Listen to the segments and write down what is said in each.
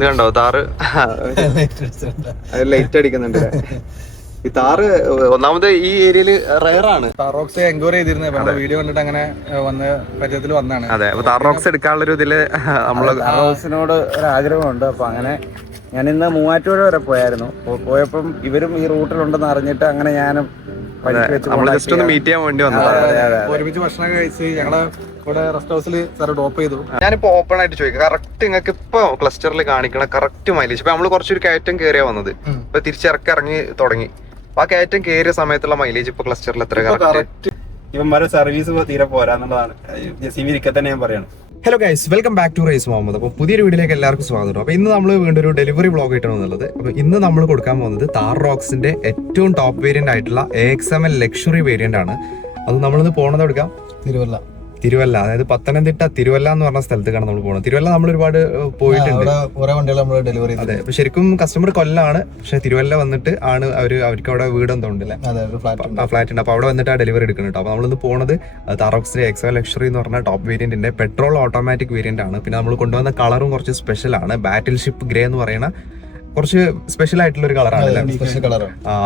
ഇത് കണ്ടോ താറ് ലൈറ്റ് അടിക്കുന്നുണ്ട്. ഈ താറ് ഒന്നാമത് ഈ ഏരിയയില് റയറാണ്. താറോക്സ് എൻക്വയറി ചെയ്തിരുന്നത് വീഡിയോ കണ്ടിട്ട് അങ്ങനെ വന്ന് പരിചയത്തിൽ വന്നാണ്. അതെ, അപ്പൊ താറോക്സ് എടുക്കാനുള്ള ഒരു ഇതില് നമ്മള് താറോക്സിനോട് ഒരു ആഗ്രഹമുണ്ട്. അപ്പൊ അങ്ങനെ ഞാൻ ഇന്ന് മൂവാറ്റുപുഴ വരെ പോയായിരുന്നു. പോയപ്പം ഇവരും ഈ റൂട്ടിലുണ്ടെന്ന് അറിഞ്ഞിട്ട് അങ്ങനെ ഞാനും നമ്മള് ജസ്റ്റ് ഒന്ന് മീറ്റ് ചെയ്യാൻ വേണ്ടി വന്നതാണ്. ഒരുമിച്ച് ഭക്ഷണം കഴിച്ച് ഞങ്ങളെ ഇവിടെ റെസ്റ്റ് ഹൗസിൽ സാർ ഡ്രോപ്പ് ചെയ്തു. ഞാനിപ്പോ ഓപ്പൺ ആയിട്ട് ചോദിക്കാം, കറക്റ്റ് നിങ്ങൾക്ക് ഇപ്പൊ ക്ലസ്റ്ററിൽ കാണിക്കണ കറക്റ്റ് മൈലേജ്. ഇപ്പൊ നമ്മള് കുറച്ചൊരു കയറ്റം കയറിയാ വന്നത്, ഇപ്പൊ തിരിച്ചിറങ്ങി തുടങ്ങി. അപ്പൊ ആ കയറ്റം കയറിയ സമയത്തുള്ള മൈലേജ് ഇപ്പൊ ക്ലസ്റ്ററിൽ എത്ര കറക്റ്റ്? ഇവന്മാരെ സർവീസ് തീരെ പോരാന്നുള്ളതാണ് തന്നെ ഞാൻ പറയണം. Hello guys, welcome back to Raees Muhammad. അപ്പോൾ പുതിയൊരു വീഡിയോയിലേക്ക് എല്ലാവർക്കും സ്വാഗതം. അപ്പോൾ ഇന്ന് നമ്മൾ വീണ്ടും ഒരു ഡെലിവറി വ്ളോഗ് ആയിട്ടാണ് വന്നുള്ളത്. അപ്പോൾ ഇന്ന് നമ്മൾ കൊടുക്കാൻ പോകുന്നത് താറോക്സിന്റെ ഏറ്റവും ടോപ്പ് വേരിയന്റ് ആയിട്ടുള്ള AXML ലക്ഷറി വേരിയന്റ് ആണ്. അത് നമ്മളിന്ന് പോണത് എടുക്കാം തിരുവല്ല, അതായത് പത്തനംതിട്ട തിരുവല്ല എന്ന് പറഞ്ഞ സ്ഥലത്തേക്കാണ് നമ്മൾ പോകുന്നത്. തിരുവല്ല നമ്മൾ ഒരുപാട് പോയിട്ടുണ്ട്, അതെ. അപ്പൊ ശരിക്കും കസ്റ്റമർ കൊല്ലാണ്, പക്ഷെ തിരുവല്ല വന്നിട്ട് ആണ് അവർക്ക് അവിടെ വീട് എന്തോ ഉണ്ടല്ലേ, ഫ്ലാറ്റ് ഉണ്ട്. അപ്പൊ അവിടെ വന്നിട്ട് ആ ഡെലിവറി എടുക്കുന്നുണ്ട്. അപ്പൊ നമ്മളിന്ന് പോകുന്നത് താറോക്സിന്റെ AXML ലക്ഷറി എന്ന് പറഞ്ഞ ടോപ്പ് വേരിയന്റിന്റെ പെട്രോൾ ഓട്ടോമാറ്റിക് വേരിയന്റ് ആണ്. പിന്നെ നമ്മൾ കൊണ്ടുവന്ന കളറും കുറച്ച് സ്പെഷ്യൽ ആണ്. ബാറ്റിൽ ഷിപ്പ് ഗ്രേ എന്ന് പറയുന്ന കുറച്ച് സ്പെഷ്യൽ ആയിട്ടുള്ള ഒരു കളറാണ്.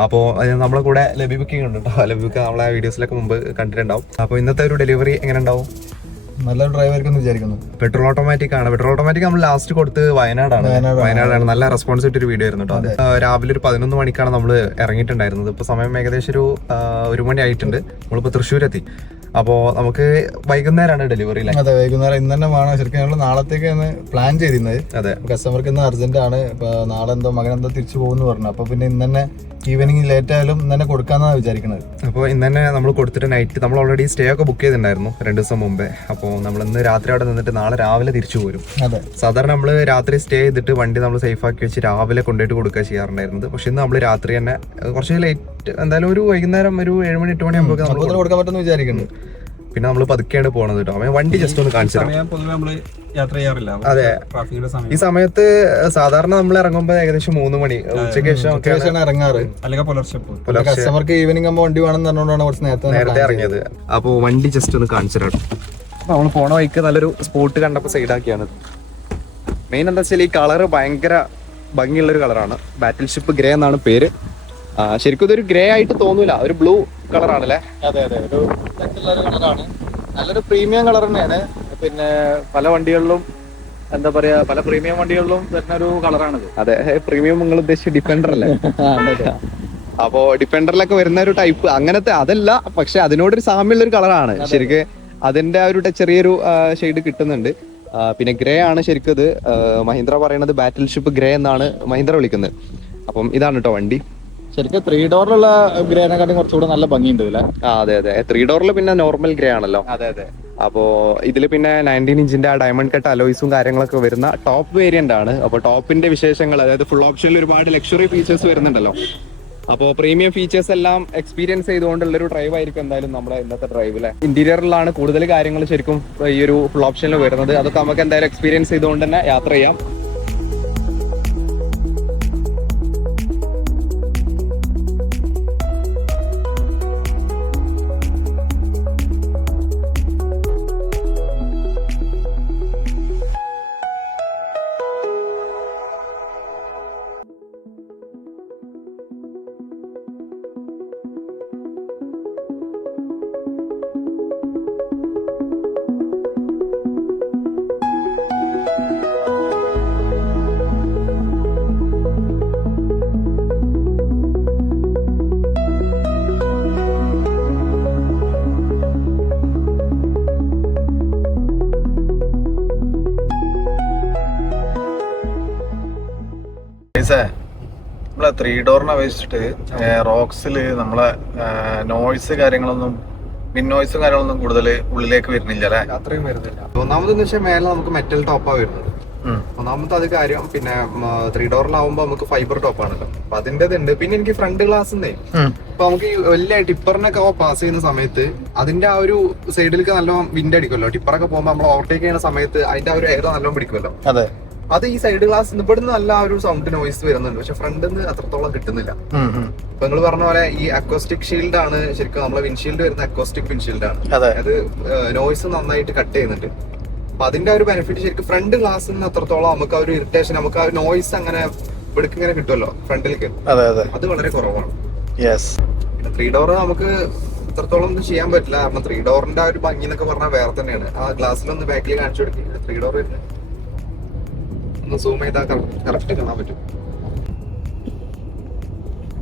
അപ്പോ നമ്മളെ കൂടെ ലബി ബുക്കിംഗ് ഉണ്ട് കേട്ടോ. ലബി ബുക്ക് നമ്മളെ വീഡിയോസിലൊക്കെ മുമ്പ് കണ്ടിട്ടുണ്ടാവും. അപ്പൊ ഇന്നത്തെ ഒരു ഡെലിവറി എങ്ങനെ ഉണ്ടാവും? നല്ലൊരു ഡ്രൈവർക്ക് വിചാരിക്കുന്നു. പെട്രോൾ ഓട്ടോമാറ്റിക് ആണ്. പെട്രോൾ ഓട്ടോമാറ്റിക് നമ്മൾ ലാസ്റ്റ് കൊടുത്ത് വയനാടാണ്. നല്ല റെസ്പോൺസ് ആയിട്ട് ഒരു വീഡിയോ ആയിരുന്നു കേട്ടോ. രാവിലെ ഒരു 11 മണിക്കാണ് നമ്മൾ ഇറങ്ങിയിട്ടുണ്ടായിരുന്നത്. ഇപ്പൊ സമയം ഏകദേശം ഒരു മണി ആയിട്ടുണ്ട്. നമ്മളിപ്പോ തൃശ്ശൂരെത്തി. അപ്പോ നമുക്ക് വൈകുന്നേരമാണ് ഡെലിവറി. അതെ, വൈകുന്നേരം ഇന്ന് തന്നെ വേണം. ശരിക്കും ഞങ്ങൾ നാളത്തേക്കാണ് പ്ലാൻ ചെയ്തിരുന്നത്. അതെ, കസ്റ്റമർക്ക് ഇന്ന് അർജന്റ് ആണ്. ഇപ്പൊ നാളെ എന്തോ മകനെന്തോ തിരിച്ചു പോകുന്നു പറഞ്ഞു. അപ്പൊ പിന്നെ ഇന്ന് തന്നെ ഈവനിങ് ലേറ്റ് ആയാലും ഇന്ന് തന്നെ കൊടുക്കാന്നാണ് വിചാരിക്കുന്നത്. അപ്പോൾ ഇന്ന് തന്നെ നമ്മൾ കൊടുത്തിട്ട് നൈറ്റ് നമ്മൾ ഓൾറെഡി സ്റ്റേ ഒക്കെ ബുക്ക് ചെയ്തിട്ടുണ്ടായിരുന്നു 2 ദിവസം മുമ്പേ. അപ്പോൾ നമ്മൾ ഇന്ന് രാത്രി അവിടെ നിന്നിട്ട് നാളെ രാവിലെ തിരിച്ചു പോരും. അതെ, സാധാരണ നമ്മൾ രാത്രി സ്റ്റേ ചെയ്തിട്ട് വണ്ടി നമ്മൾ സേഫ് ആക്കി വെച്ച് രാവിലെ കൊണ്ടുപോയിട്ട് കൊടുക്കുക ചെയ്യാറുണ്ടായിരുന്നത്. പക്ഷെ ഇന്ന് നമ്മൾ രാത്രി തന്നെ കുറച്ച് ലേറ്റ്, എന്തായാലും ഒരു വൈകുന്നേരം ഒരു 7 മണി 8 മണി ആകുമ്പോൾ നമ്മൾ കൊടുക്കാൻ പറ്റുമെന്ന് വിചാരിക്കുന്നു. പിന്നെ നമ്മൾ പതുക്കെയാണ് പോണത് കേട്ടോ. അവൻ വണ്ടി ജസ്റ്റ് ഒന്ന് കാണിച്ചു തരാം. അതെ, ഈ സമയത്ത് സാധാരണ നമ്മൾ ഇറങ്ങുമ്പോൾ ഏകദേശം 3 മണി ഉച്ചയ്ക്ക് ശേഷം ഇറങ്ങാറ്. കസ്റ്റമർക്ക് ഈവനിങ് ആകുമ്പോൾ വണ്ടി വേണമെന്ന് പറഞ്ഞുകൊണ്ടാണ് കുറച്ച് നേരത്തെ ഇറങ്ങിയത്. അപ്പൊ വണ്ടി ജസ്റ്റ് ഒന്ന് കാണിച്ചു തരാം. നമ്മൾ പോണ വഴിക്ക് നല്ലൊരു സ്പോട്ട് കണ്ടപ്പോൾ സൈഡാക്കിയാണ്. മെയിൻ എന്താ വെച്ചാൽ ഈ കളറ് ഭയങ്കര ഭംഗിയുള്ളൊരു കളറാണ്. ബാറ്റിൽ ഷിപ്പ് ഗ്രേ എന്നാണ് പേര്. ശരിക്കും ഇതൊരു ഗ്രേ ആയിട്ട് തോന്നൂല, ഒരു ബ്ലൂ കളറാണല്ലേ? അതെ, ഒരു കളറാണ്. നല്ലൊരു പ്രീമിയം കളർ തന്നെയാണ്. പിന്നെ പല വണ്ടികളിലും എന്താ പറയാ, പല പ്രീമിയം വണ്ടികളിലും വരുന്ന ഒരു കളറാണിത്. അതെ, പ്രീമിയം നിങ്ങൾ ഉദ്ദേശിച്ച ഡിഫൻഡർ അല്ലേ? അപ്പോ ഡിഫൻഡറിലൊക്കെ വരുന്ന ഒരു ടൈപ്പ് അങ്ങനത്തെ അതല്ല, പക്ഷെ അതിനോടൊരു സാമ്യമുള്ള ഒരു കളറാണ്. ശരിക്കും അതിന്റെ ആ ഒരു ചെറിയൊരു ഷെയ്ഡ് കിട്ടുന്നുണ്ട്. പിന്നെ ഗ്രേ ആണ് ശരിക്കും ഇത്. മഹീന്ദ്ര പറയുന്നത് ബാറ്റിൽ ഷിപ്പ് ഗ്രേ എന്നാണ് മഹീന്ദ്ര വിളിക്കുന്നത്. അപ്പം ഇതാണ് കേട്ടോ വണ്ടി. ശരിക്കും 3 ഡോറിലുള്ള ഗ്രേനെക്കാട്ടും കുറച്ചുകൂടെ നല്ല ഭംഗിയുണ്ട് ഇല്ലേ? അതെ, 3 ഡോറിൽ പിന്നെ നോർമൽ ഗ്രേ ആണല്ലോ. അതെ. അപ്പോ ഇതില് പിന്നെ 19 ഇഞ്ചിന്റെ ഡയമണ്ട് കട്ട് അലോയ്സും കാര്യങ്ങളൊക്കെ വരുന്ന ടോപ്പ് വേരിയന്റ് ആണ്. അപ്പൊ ടോപ്പിന്റെ വിശേഷങ്ങൾ, അതായത് ഫുൾ ഓപ്ഷനിൽ ഒരുപാട് ലക്ഷറി ഫീച്ചേഴ്സ് വരുന്നുണ്ടല്ലോ. അപ്പോൾ പ്രീമിയം ഫീച്ചേഴ്സ് എല്ലാം എക്സ്പീരിയൻസ് ചെയ്തുകൊണ്ടുള്ള ഒരു ഡ്രൈവ് ആയിരിക്കും എന്തായാലും നമ്മുടെ ഇന്നത്തെ ഡ്രൈവിലെ. ഇന്റീരിയറിലാണ് കൂടുതൽ കാര്യങ്ങൾ ശരിക്കും ഈ ഒരു ഫുൾ ഓപ്ഷനിൽ വരുന്നത്. അതൊക്കെ നമുക്ക് എന്തായാലും എക്സ്പീരിയൻസ് ചെയ്തുകൊണ്ട് തന്നെ യാത്ര ചെയ്യാം. നമ്മളെ 3 ഡോറിനെ അപേക്ഷിച്ചിട്ട് റോക്സില് നമ്മളെ നോയ്സ് കാര്യങ്ങളൊന്നും നോയ്സും കാര്യങ്ങളൊന്നും കൂടുതൽ ഉള്ളിലേക്ക് വരുന്നില്ല അല്ലെ? അത്രയും വരുന്നില്ല. ഒന്നാമതെന്ന് വെച്ചാൽ മേലെ നമുക്ക് മെറ്റൽ ടോപ്പാണ് വരുന്നത്. ഒന്നാമത്തെ അത് കാര്യം. പിന്നെ 3 ഡോറിലാവുമ്പോ നമുക്ക് ഫൈബർ ടോപ്പാണല്ലോ, അപ്പൊ അതിന്റെ ഉണ്ട്. പിന്നെ എനിക്ക് ഫ്രണ്ട് ഗ്ലാസ് ഇപ്പൊ നമുക്ക് ഈ വലിയ ടിപ്പറിനൊക്കെ പാസ് ചെയ്യുന്ന സമയത്ത് അതിന്റെ ആ ഒരു സൈഡിലേക്ക് നല്ല വിൻഡ് അടിക്കുമല്ലോ. ടിപ്പറൊക്കെ പോകുമ്പോൾ നമ്മൾ ഓവർടേക്ക് ചെയ്യുന്ന സമയത്ത് അതിന്റെ ആ ഒരു എയർ നല്ലോണം പിടിക്കുമല്ലോ. അതെ, അത് ഈ സൈഡ് ഗ്ലാസ് ഇവിടുന്ന് നല്ല ഒരു സൗണ്ട് നോയ്സ് വരുന്നുണ്ട്, പക്ഷെ ഫ്രണ്ടിൽ നിന്ന് അത്രത്തോളം കിട്ടുന്നില്ല. ഇപ്പൊ നിങ്ങൾ പറഞ്ഞ പോലെ ഈ അക്കോസ്റ്റിക് ഷീൽഡ് ആണ് ശരിക്കും നമ്മളെ വിൻഷീൽഡ് വരുന്ന അക്കോസ്റ്റിക് വിൻഷീൽഡ് ആണ്. അത് നോയ്സ് നന്നായിട്ട് കട്ട് ചെയ്യുന്നുണ്ട്. അപ്പൊ അതിന്റെ ഒരു ബെനിഫിറ്റ് ശരിക്കും ഫ്രണ്ട് ഗ്ലാസ്സിന് അത്രത്തോളം നമുക്ക് ആ ഒരു ഇറിറ്റേഷൻ, നമുക്ക് ആ ഒരു നോയ്സ് അങ്ങനെ ഇവിടേക്ക് ഇങ്ങനെ കിട്ടുമല്ലോ ഫ്രണ്ടിലേക്ക്, അതെ അതെ അത് വളരെ കുറവാണ്. യെസ്. പിന്നെ 3 ഡോർ നമുക്ക് ഇത്രത്തോളം ഒന്നും ചെയ്യാൻ പറ്റില്ല, കാരണം 3 ഡോറിന്റെ ആ ഒരു ഭംഗി എന്നൊക്കെ പറഞ്ഞാൽ വേറെ തന്നെയാണ്. ആ ഗ്ലാസ്സിലൊന്ന് ബാക്കിൽ കാണിച്ചു കൊടുക്കുക, 3 ഡോർ ഒന്ന് സൂം ചെയ്താൽ കറക്റ്റ് കാണാൻ പറ്റും.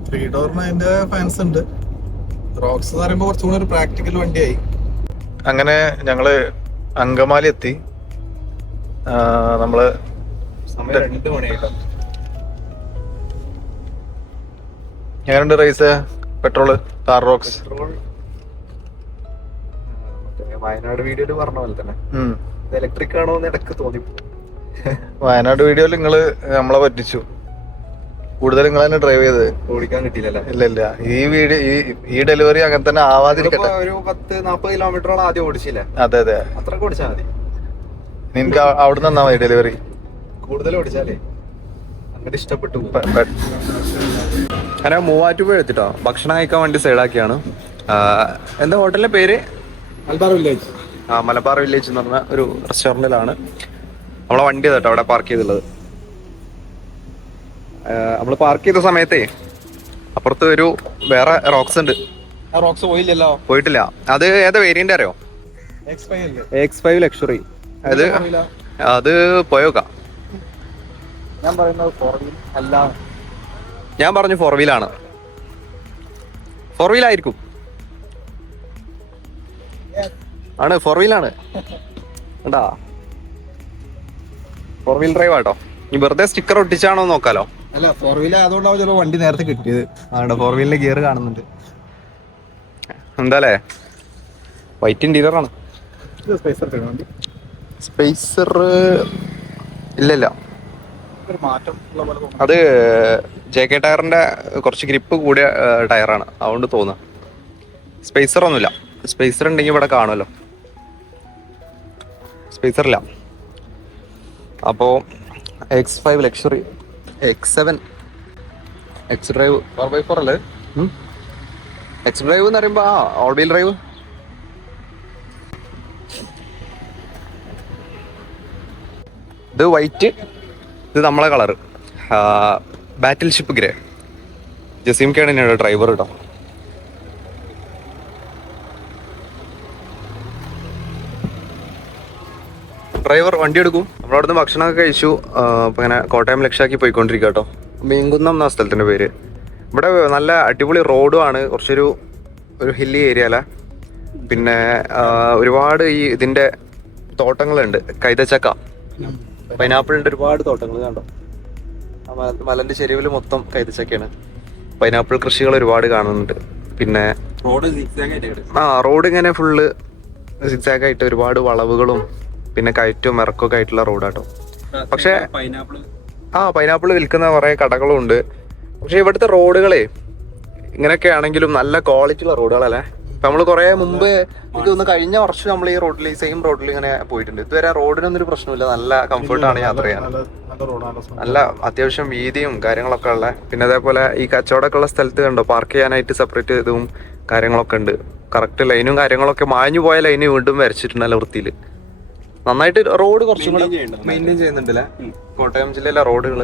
3 ഡോറിന് അതിന്റെ ഫാൻസ് ഉണ്ട്. റോക്സ് എന്ന് പറയുമ്പോൾ കുറച്ചും കൂടി ഒരു പ്രാക്ടിക്കൽ വണ്ടിയായി. അങ്ങനെ ഞങ്ങള് അങ്കമാലി എത്തി. നമ്മള് സമയം 2 മണിയായിട്ടോ. എങ്ങനെയുണ്ട് റൈസ്? പെട്രോള് താർ റോക്സ് മറ്റേ വയനാട് വീഡിയോയില് പറഞ്ഞ പോലെ തന്നെ ഇലക്ട്രിക് ആണോ എന്ന് ഇടക്ക് തോന്നിപ്പോ. വയനാട് വീഡിയോയിൽ നിങ്ങള് നമ്മളെ പറ്റിച്ചു. കൂടുതൽ നിങ്ങൾ തന്നെ ഡ്രൈവ് ചെയ്ത് ഓടിക്കാൻ കിട്ടിയില്ലല്ലേ? ഇല്ല ഇല്ല. ഈ വീഡിയോ ഈ ഡെലിവറി അങ്ങനെ തന്നെ ആവാതിരിക്കട്ടെ. ഒരു 10-40 കിലോമീറ്ററോളം ആദ്യം ഓടിച്ചില്ലേ? അതെ അതെ, അത്രക്ക് ഓടിച്ചാൽ മതി. നിനക്ക് അവിടെ നിന്നാ മതി ഡെലിവറി. കൂടുതൽ ഓടിച്ചാലേ അങ്ങനെ ഇഷ്ടപ്പെട്ടു. അങ്ങനെ മൂവാറ്റുപുഴ എത്തിട്ടോ. ഭക്ഷണം കഴിക്കാൻ വേണ്ടി സൈഡാക്കിയാണ്. എന്താ ഹോട്ടലിന്റെ പേര്? മലബാർ വില്ലേജ്. മലബാർ വില്ലേജ് എന്ന് പറഞ്ഞ ഒരു റെസ്റ്റോറന്റിലാണ് നമ്മളെ വണ്ടി കേട്ടോ അവിടെ പാർക്ക് ചെയ്തുള്ളത്. നമ്മൾ പാർക്ക് ചെയ്ത സമയത്തേ അപ്പുറത്ത് ഒരു വേറെ റോക്സ് ഉണ്ട്. ആ റോക്സ് പോയില്ലല്ലോ. പോയിട്ടില്ല. അത് ഏതാ വേരിയന്റ് അറിയോ? X5 luxury. അത് പോയോക്കാം. ഞാൻ പറയുന്നത് 4 വീൽ അല്ല. ഞാൻ പറഞ്ഞു 4 വീലാണ്. 4 വീലായിരിക്കും. ആണ് 4 വീലാണ്. ഉണ്ടാ 4 വീൽ ഡ്രൈവ് ആട്ടോ. ഈ വെറുതെ സ്റ്റിക്കർ ഒട്ടിച്ചാണോ നോക്കാലോ. അല്ല 4 വീൽ ആയതുകൊണ്ടാവും ചിലപ്പോൾ വണ്ടി നേരത്തെ കിട്ടിയത്. ആണ്ടോ 4 വീലിന്റെ ഗിയർ കാണുന്നുണ്ട്. എന്താലേ വൈറ്റ് ഇന്റീരിയർ ആണ്. സ്പേസർ ഇല്ലല്ല. അത് JK ടയറിന്റെ കുറച്ച് ഗ്രിപ്പ് കൂടിയ ടയറാണ്, അതുകൊണ്ട് തോന്നുക. സ്പേസർ ഒന്നുമില്ല. സ്പേസർ ഉണ്ടെങ്കിൽ ഇവിടെ കാണുമല്ലോ. സ്പേസർ ഇല്ല. അപ്പോ X5 luxury, X7 X drive 4x4 അല്ലേ? X ഡ്രൈവ് എന്ന് പറയുമ്പോ ഓൾ വീൽ ഡ്രൈവ്. ഇത് വൈറ്റ്, ഇത് നമ്മളെ കളറ് ബാറ്റിൽ ഷിപ്പ് ഗ്രേ. ജസീംക്കാണ് ഡ്രൈവർ കേട്ടോ. ഡ്രൈവർ വണ്ടി എടുക്കും. നമ്മളവിടുന്ന് ഭക്ഷണമൊക്കെ കഴിച്ചു. അപ്പൊ ഇങ്ങനെ കോട്ടയം ലക്ഷാക്കി പോയിക്കൊണ്ടിരിക്കുക കേട്ടോ. മീൻകുന്നം എന്ന സ്ഥലത്തിന്റെ പേര്. ഇവിടെ നല്ല അടിപൊളി റോഡുമാണ്. കുറച്ചൊരു ഹില്ലി ഏരിയ അല്ല. പിന്നെ ഒരുപാട് ഈ ഇതിന്റെ തോട്ടങ്ങളുണ്ട്. കൈതച്ചക്ക, പൈനാപ്പിളിന്റെ ഒരുപാട് തോട്ടങ്ങൾ കണ്ടോ. മലന്റെ ചെരുവിൽ മൊത്തം കൈതച്ചക്കയാണ്. പൈനാപ്പിൾ കൃഷികൾ ഒരുപാട് കാണുന്നുണ്ട്. പിന്നെ റോഡ് ഇങ്ങനെ ഫുള്ള് സിക്സാഗ് ആയിട്ട് ഒരുപാട് വളവുകളും പിന്നെ കയറ്റവും ഇറക്കമൊക്കെ ആയിട്ടുള്ള റോഡാട്ടോ. പക്ഷെ പൈനാപ്പിൾ വിൽക്കുന്ന കുറെ കടകളും ഉണ്ട്. പക്ഷെ ഇവിടുത്തെ റോഡുകളെ ഇങ്ങനെയൊക്കെ ആണെങ്കിലും നല്ല ക്വാളിറ്റി ഉള്ള റോഡുകളല്ലേ. ഇപ്പൊ നമ്മള് കുറെ മുമ്പ് എനിക്ക് തോന്നുന്നു കഴിഞ്ഞ വർഷം നമ്മൾ ഈ റോഡിൽ സെയിം റോഡിൽ ഇങ്ങനെ പോയിട്ടുണ്ട്. ഇതുവരെ റോഡിനൊന്നും ഒരു പ്രശ്നമില്ല. നല്ല കംഫർട്ടാണ് യാത്ര ചെയ്യാൻ. നല്ല അത്യാവശ്യം വീതിയും കാര്യങ്ങളൊക്കെ ഉള്ള. പിന്നെ അതേപോലെ ഈ കച്ചവടമൊക്കെ ഉള്ള സ്ഥലത്ത് കണ്ടോ പാർക്ക് ചെയ്യാനായിട്ട് സെപ്പറേറ്റ് ഇതും കാര്യങ്ങളൊക്കെ ഉണ്ട്. കറക്റ്റ് ലൈനും കാര്യങ്ങളൊക്കെ മാഞ്ഞു പോയ ലൈന് വീണ്ടും വരച്ചിട്ടുണ്ട് നല്ല വൃത്തിയിൽ. നന്നായിട്ട് റോഡ് കുറച്ചും കൂടെ മെയിൻറ്റെയിൻ ചെയ്യുന്നുണ്ടല്ലേ കോട്ടയം ജില്ലയിലെ റോഡുകൾ.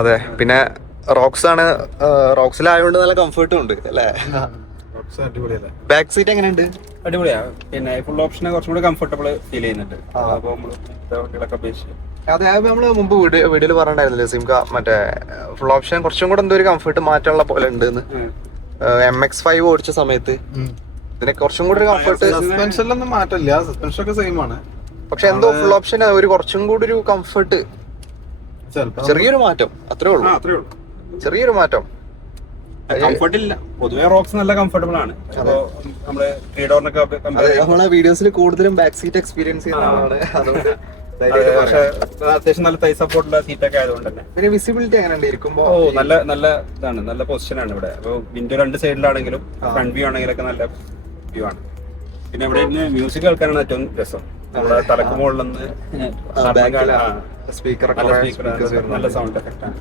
അതെ. പിന്നെ റോക്സ് ആണ്. റോക്സിലായതുകൊണ്ട് നല്ല കംഫർട്ടും ഉണ്ട് അല്ലേ. ബാക്ക് സീറ്റ് എങ്ങനെയുണ്ട്? അടിപൊളിയാ. പിന്നെ ഫുൾ ഓപ്ഷൻ കുറച്ചും കൂടി കംഫർട്ടബിൾ ഫീൽ ചെയ്യുന്നുണ്ട്. അതെ, നമ്മള് മുമ്പ് വീഡിയോയിൽ പറഞ്ഞിട്ടുണ്ടായിരുന്നില്ലേ സിംക, മറ്റേ ഫുൾ ഓപ്ഷൻ കുറച്ചും കൂടെ എന്തോ ഒരു കംഫർട്ട് മാറ്റമുള്ള പോലെ ഉണ്ട്. MX5 ഓടിച്ച സമയത്ത് ഇതിനെ കുറച്ചും കൂടി ഒരു കംഫർട്ട്. സസ്പെൻഷനിലൊന്നും മാറ്റമില്ല, സസ്പെൻഷൻ ഒക്കെ സെയിം ആണ്. പക്ഷെ എന്തോ ഫുൾ ഓപ്ഷൻ ഒരു കുറച്ചും കൂടി ഒരു കംഫർട്ട്, ചെറിയൊരു മാറ്റം അത്രേ ഉള്ളൂ. ചെറിയൊരു മാറ്റം. കംഫർട്ട് ഇല്ല. പൊതുവെ റോക്സ് നല്ല കംഫർട്ടബിൾ ആണ്. നമ്മള് 3 ഡോറിനൊക്കെ നമ്മളെ വീഡിയോസിൽ കൂടുതലും ബാക്ക് സീറ്റ് എക്സ്പീരിയൻസ് ചെയ്യുന്നതാണ്. അതുകൊണ്ട് പക്ഷെ അത്യാവശ്യം നല്ല തൈ സപ്പോർട്ടുള്ള സീറ്റൊക്കെ ആയതുകൊണ്ട് തന്നെ. പിന്നെ വിസിബിലിറ്റി എങ്ങനെ ഇരിക്കുമ്പോ നല്ല ഇതാണ്, നല്ല പൊസിഷൻ ആണ് ഇവിടെ. അപ്പൊ വിൻഡോ 2 സൈഡിലാണെങ്കിലും ഫ്രണ്ട് വ്യൂ ആണെങ്കിലൊക്കെ നല്ല വ്യൂ ആണ്. പിന്നെ ഇവിടെ ഇരുന്ന് മ്യൂസിക് കേൾക്കാനാണ് ഏറ്റവും രസം. നമ്മുടെ തലക്ക് മുകളിൽ നിന്ന് സ്പീക്കർ നല്ല സൗണ്ട് എഫക്റ്റ് ആണ്.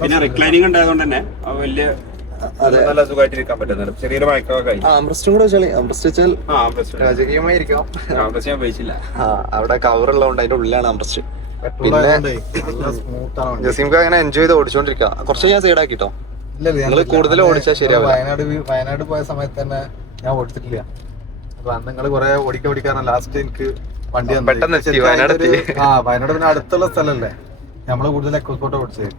പിന്നെ റിക്ലൈനിങ് ഉണ്ടായതുകൊണ്ട് തന്നെ വലിയ നല്ല സുഖമായിട്ട് ഇരിക്കാൻ പറ്റുന്നുണ്ട്. ചെറിയൊരു മയക്കൊക്കെ കഴിഞ്ഞു. അംബ്രസ്റ്റും കൂടെ വെച്ചാൽ അംബ്രസ്റ്റ് വെച്ചാൽ ആംബ്രസ്റ്റ് രാജകീയമായിരിക്കാം. ഞാൻ ഉപയോഗിച്ചില്ല. അവിടെ കവർ ഉള്ളതുകൊണ്ട് അതിന്റെ ഉള്ളിലാണ് അംബ്രസ്റ്റ്. പെട്രോൾ ആയതുകൊണ്ടേ നല്ല സ്മൂത്ത് ആണ് വണ്ടി. ജസീംക്ക് അങ്ങനെ എൻജോയ് ചെയ്ത് ഓടിച്ചോണ്ടിരിക്കുക. കുറച്ച് ഞാൻ സൈഡ് ആക്കിട്ടോ. ഇല്ല, നിങ്ങള് കൂടുതൽ ഓടിച്ചാൽ ശരിയാവില്ല. വയനാട് പോയ സമയത്ത് തന്നെ ഞാൻ ഓടിച്ചിട്ടില്ല. അപ്പൊ അന്ന് നിങ്ങള് കൊറേ ഓടിക്കാറാണ്. ലാസ്റ്റ് എനിക്ക് വണ്ടി തന്നത്. പെട്ടെന്ന് എത്തി, വയനാട് എത്തി. വയനാട് പിന്നെ അടുത്തുള്ള സ്ഥലല്ലേ, നമ്മള് കൂടുതൽ എക്കോക്കോട്ട് ഓടിച്ചത്.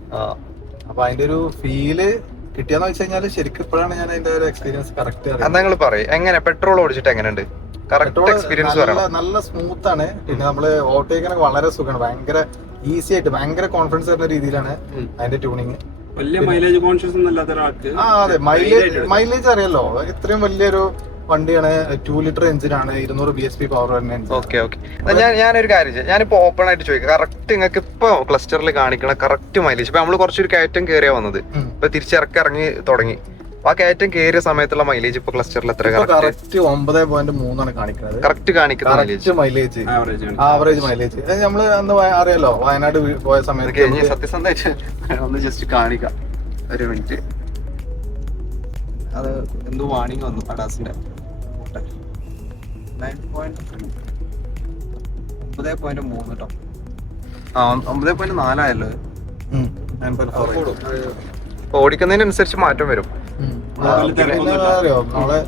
അപ്പൊ അതിന്റെ ഒരു ഫീല് കിട്ടിയെന്ന് വെച്ച് കഴിഞ്ഞാല് ശരിക്കും ഇപ്പോഴാണ് ഞാൻ അതിന്റെ ഒരു എക്സ്പീരിയൻസ് കറക്റ്റ് അറിയാം. നിങ്ങൾ പറയും എങ്ങനെ പെട്രോൾ ഓടിച്ചിട്ട് എങ്ങനെയുണ്ട്? കറക്റ്റ് എക്സ്പീരിയൻസ് നല്ല സ്മൂത്ത് ആണ്. പിന്നെ നമ്മള് ഓവർടേക്കിനൊക്കെ വളരെ സുഖമാണ്. ഭയങ്കര ഈസി ആയിട്ട് ഭയങ്കര കോൺഫിഡൻസ് വരുന്ന രീതിയിലാണ് അതിന്റെ ട്യൂണിങ്. വലിയ മൈലേജ് കോൺഷ്യസ് ഒന്നും അല്ലാത്ത ഒരാൾക്ക് അതെ, മൈലേജ് അറിയാലോ. ഇത്രയും വലിയൊരു വണ്ടിയാണ്. 2 ലിറ്റർ എഞ്ചിനാണ്, 200 BHP പവർ തന്നെ. Okay okay. ഞാനൊരു കാര്യം ചെയ്യാം, ഞാനിപ്പോ ഓപ്പൺ ആയിട്ട് ചോദിക്കാം. കറക്റ്റ് നിങ്ങൾക്ക് ഇപ്പൊ ക്ലസ്റ്ററിൽ കാണിക്കണ കറക്റ്റ് മൈലേജ്. ഇപ്പൊ നമ്മള് കുറച്ചൊരു കയറ്റം കയറിയാ വന്നത്, ഇപ്പൊ തിരിച്ചിറങ്ങി തുടങ്ങി. ആ കയറ്റം കയറിയ സമയത്തുള്ള മൈലേജ് ഇപ്പൊ ക്ലസ്റ്ററിൽ എത്ര? കറക്റ്റ് 9.3 ആണ് കാണിക്കുന്നത്. കറക്റ്റ് കാണിക്കുന്ന മൈലേജ്, ആവറേജ് മൈലേജ്. നമ്മള് അന്ന് അറിയാലോ വയനാട് പോയ സമയത്ത്. സത്യസന്ധമായിട്ട് ഒന്ന് ജസ്റ്റ് കാണിക്കാം. ഒരു മിനിറ്റ്. അത് എന്തോ വാണിംഗ് വന്നു അഡാസിന്റെ. 9.3 കേട്ടോ. 9.4 ആയല്ലോ. ഓടിക്കുന്നതിനനുസരിച്ച് മാറ്റം വരും. അറിയോ നമ്മളെ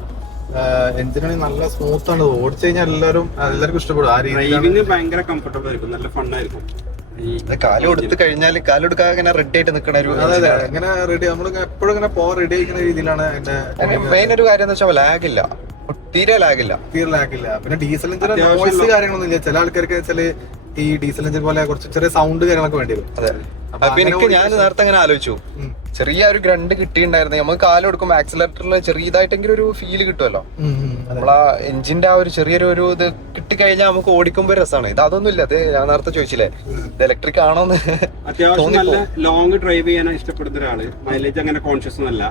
എഞ്ചിനാണെങ്കിൽ നല്ല സ്മൂത്ത് ആണ്. ഓടിച്ചു കഴിഞ്ഞാൽ എല്ലാവർക്കും ഇഷ്ടപ്പെടും. ആ രീതിയിൽ ഭയങ്കര കംഫർട്ടബിൾ ആയിരിക്കും, നല്ല ഫണ്ണായിരിക്കും. കാലെടുത്ത് കഴിഞ്ഞാല് കാലെടുക്കാൻ ഇങ്ങനെ റെഡി ആയിട്ട് നിൽക്കണ ഒരു ഇങ്ങനെ റെഡി, നമ്മൾ എപ്പോഴും ഇങ്ങനെ റെഡി ആയിരിക്കുന്ന രീതിയിലാണ് അതിന്റെ മെയിൻ ഒരു കാര്യം എന്ന് വെച്ചാൽ ലാഗില്ല, തീരെ ലാഗില്ല. പിന്നെ ഡീസൽ എഞ്ചിന് നോയ്സ് കാര്യങ്ങളൊന്നും ഇല്ല. ചില ആൾക്കാർക്ക് വെച്ചാല് ഈ ഡീസൽ എഞ്ചിൻ പോലെ കുറച്ച് ചെറിയ സൗണ്ട് കാര്യങ്ങളൊക്കെ വേണ്ടി വരും. അതെ. അപ്പൊ എനിക്ക് ഞാൻ നേരത്തെ അങ്ങനെ ആലോചിച്ചു, ചെറിയ ഒരു ഗ്രണ്ട് കിട്ടിയിട്ടുണ്ടായിരുന്നു. നമുക്ക് കാലെടുക്കുമ്പോ ആക്സിലേറ്ററിൽ ചെറിയതായിട്ടെങ്കിലും ഒരു ഫീല് കിട്ടുമല്ലോ. നമ്മളാ എഞ്ചിന്റെ ആ ഒരു ചെറിയൊരു ഇത് കിട്ടിക്കഴിഞ്ഞാൽ നമുക്ക് ഓടിക്കുമ്പോ രസമാണ്. ഇത് അതൊന്നും ഇല്ല. അത് ഞാൻ നേരത്തെ ചോദിച്ചില്ലേ, ഇത് ഇലക്ട്രിക് ആണോന്ന്. അത്യാവശ്യം നല്ല ലോങ് ഡ്രൈവ് ചെയ്യാൻ ഇഷ്ടപ്പെടുന്ന ഒരാള്, മൈലേജ് അങ്ങനെ കോൺഷ്യസ് അല്ല.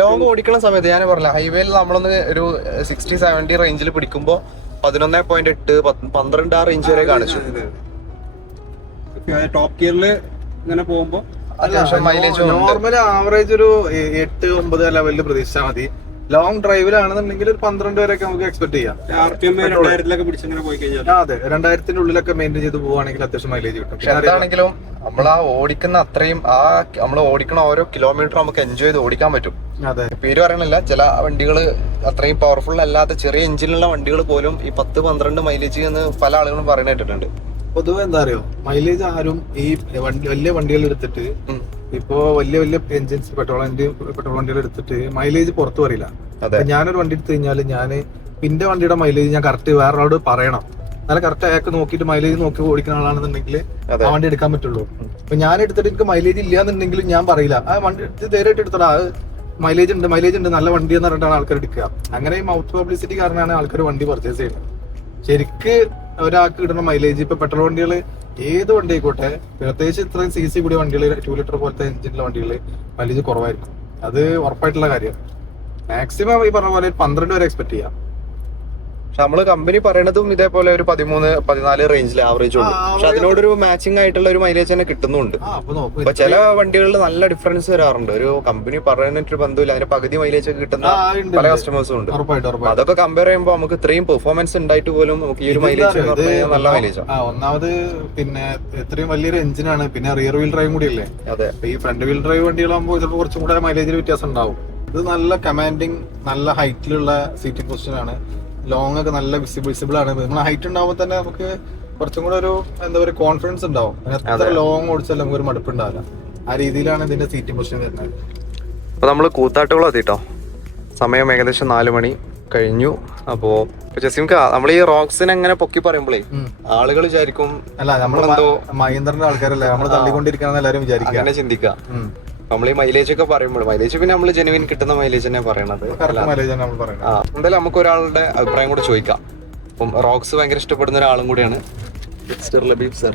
ലോങ് ഓടിക്കുന്ന സമയത്ത് ഞാൻ പറഞ്ഞില്ല, ഹൈവേയിൽ നമ്മളൊന്ന് ഒരു 60-70 റേഞ്ചിൽ പിടിക്കുമ്പോ 11.8 12 ആ റേഞ്ച് വരെ കാണിച്ചു. ടോപ്പ് ഗിയറില് ഇങ്ങനെ പോകുമ്പോ നോർമൽ ആവറേജ് ഒരു 8-9 ലെവലിൽ പ്രതീക്ഷിച്ചാൽ മതി. ലോങ് ഡ്രൈവിലാണെന്നുണ്ടെങ്കിൽ ഒരു 12 വരെയൊക്കെ നമുക്ക് എക്സ്പെക്ട് ചെയ്യാം. 2000 ഉള്ളിലൊക്കെ മെയിൻറ്റെയിൻ ചെയ്ത് പോവുകയാണെങ്കിൽ അത്യാവശ്യം മൈലേജ് കിട്ടും. എന്താണെങ്കിലും നമ്മളാ ഓടിക്കുന്ന അത്രയും നമ്മൾ ഓടിക്കുന്ന ഓരോ കിലോമീറ്റർ നമുക്ക് എൻജോയ് ചെയ്ത് ഓടിക്കാൻ പറ്റും. അതെ, പേര് പറയണില്ല, ചില വണ്ടികൾ അത്രയും പവർഫുൾ അല്ലാത്ത ചെറിയ എഞ്ചിനുള്ള വണ്ടികൾ പോലും ഈ 10-12 മൈലേജ് എന്ന് പല ആളുകളും പറയുന്നത് കേട്ടിട്ടുണ്ട്. പൊതുവെ എന്താ അറിയോ, മൈലേജ് ആരും ഈ വലിയ വണ്ടികൾ എടുത്തിട്ട്, ഇപ്പോ വലിയ എഞ്ചിൻസ് പെട്രോൾ വണ്ടികൾ എടുത്തിട്ട് മൈലേജ് പുറത്തു പറയില്ല. ഞാനൊരു വണ്ടി എടുത്തു കഴിഞ്ഞാല് ഞാൻ എന്റെ വണ്ടിയുടെ മൈലേജ് ഞാൻ കറക്റ്റ് വേറൊരാളോട് പറയണം. നല്ല കറക്റ്റ് അയാൾക്ക് നോക്കിയിട്ട് മൈലേജ് നോക്കി ഓടിക്കുന്ന ആളാണെന്നുണ്ടെങ്കിൽ ആ വണ്ടി എടുക്കാൻ പറ്റുള്ളൂ. അപ്പൊ ഞാൻ എടുത്തിട്ട് എനിക്ക് മൈലേജ് ഇല്ല എന്നുണ്ടെങ്കിലും ഞാൻ പറയില്ല, ആ വണ്ടി നേരിട്ട് എടുത്തോളാം, മൈലേജ് ഉണ്ട് നല്ല വണ്ടി എന്ന് പറഞ്ഞിട്ടാണ് ആൾക്കാർ എടുക്കുക. അങ്ങനെ ഈ മൗത്ത് പബ്ലിസിറ്റി കാരണമാണ് ആൾക്കാർ വണ്ടി പർച്ചേസ് ചെയ്യുന്നത്. ശരിക്ക് ഒരാൾക്ക് കിട്ടുന്ന മൈലേജ് ഇപ്പൊ പെട്രോൾ വണ്ടികൾ ഏത് വണ്ടി ആയിക്കോട്ടെ, പ്രത്യേകിച്ച് ഇത്രയും CC കൂടിയ വണ്ടികൾ, 2 ലിറ്റർ പോലത്തെ എഞ്ചിനുള്ള വണ്ടികൾ മൈലേജ് കുറവായിരിക്കും. അത് ഉറപ്പായിട്ടുള്ള കാര്യം. മാക്സിമം ഈ പറഞ്ഞ പോലെ 12 വരെ എക്സ്പെക്ട് ചെയ്യാം. പക്ഷെ നമ്മള് കമ്പനി പറയണതും ഇതേപോലെ ഒരു 13-14 റേഞ്ചിൽ ആവറേജ് ഉണ്ട്. പക്ഷെ അതിനോടൊരു മാച്ചിങ് ആയിട്ടുള്ള ഒരു മൈലേജ് തന്നെ കിട്ടുന്നുണ്ട്. അപ്പൊ ചില വണ്ടികളിൽ നല്ല ഡിഫറൻസ് വരാറുണ്ട്. ഒരു കമ്പനി പറയുന്നൊരു ബന്ധമില്ല, അതിന് പകുതി മൈലേജ് ഒക്കെ കിട്ടുന്ന പല കസ്റ്റമേഴ്സും ഉണ്ട്. അതൊക്കെ കമ്പയർ ചെയ്യുമ്പോൾ നമുക്ക് ഇത്രയും പെർഫോമൻസ് ഉണ്ടായിട്ട് പോലും നമുക്ക് ഈ ഒരു മൈലേജ് നല്ല മൈലേജ്. ഒന്നാമത് പിന്നെ ഇത്രയും വലിയൊരു എഞ്ചിനാണ്, പിന്നെ റിയർ വീൽ ഡ്രൈവ് കൂടി അല്ലേ. അതെ, ഈ ഫ്രണ്ട് വീൽ ഡ്രൈവ് വണ്ടികളാകുമ്പോൾ ചിലപ്പോൾ കുറച്ചും കൂടെ മൈലേജിൽ വ്യത്യാസം ഉണ്ടാവും. ഇത് നല്ല കമാൻഡിങ്, നല്ല ഹൈറ്റിലുള്ള സീറ്റിംഗ് പൊസിഷൻ ആണ്. ലോങ് ഒക്കെ നല്ല വിസിബിൾ ആണ്. നമ്മൾ ഹൈറ്റ് ഉണ്ടാവുമ്പോൾ തന്നെ നമുക്ക് കുറച്ചും കൂടെ ഒരു എന്താ പറയുക കോൺഫിഡൻസ് ഉണ്ടാവും. എത്ര ലോങ് ഓടിച്ചാലും നമുക്ക് ഒരു മടുപ്പ് ഉണ്ടാവില്ല. ആ രീതിയിലാണ് ഇതിന്റെ സീറ്റിംഗ് പൊസിഷൻ വരുന്നത്. അപ്പൊ നമ്മള് കൂത്താട്ടുകുളം എത്തിട്ടോ. സമയം ഏകദേശം 4 മണി കഴിഞ്ഞു. അപ്പോ ജസീംക്ക, നമ്മൾ ഈ റോക്സിനെ എങ്ങനെ പൊക്കി പറയുമ്പോഴേ ആളുകൾ വിചാരിക്കും അല്ല നമ്മളെന്തോ മഹീന്ദ്രന്റെ ആൾക്കാരല്ലേ നമ്മൾ തള്ളിക്കൊണ്ടിരിക്കാന്ന് എല്ലാവരും വിചാരിക്കുക, അങ്ങനെ ചിന്തിക്കാം. നമ്മൾ ഈ മൈലേജ് ഒക്കെ പറയുമ്പോൾ മൈലേജ് പിന്നെ നമ്മൾ ജെനുവിൻ കിട്ടുന്ന മൈലേജ് തന്നെ പറയണത്. എന്തായാലും നമുക്ക് ഒരാളുടെ അഭിപ്രായം കൂടെ ചോദിക്കാം. അപ്പം റോക്സ് ഭയങ്കര ഇഷ്ടപ്പെടുന്ന ഒരാളും കൂടിയാണ് മിസ്റ്റർ ലബീബ് സർ.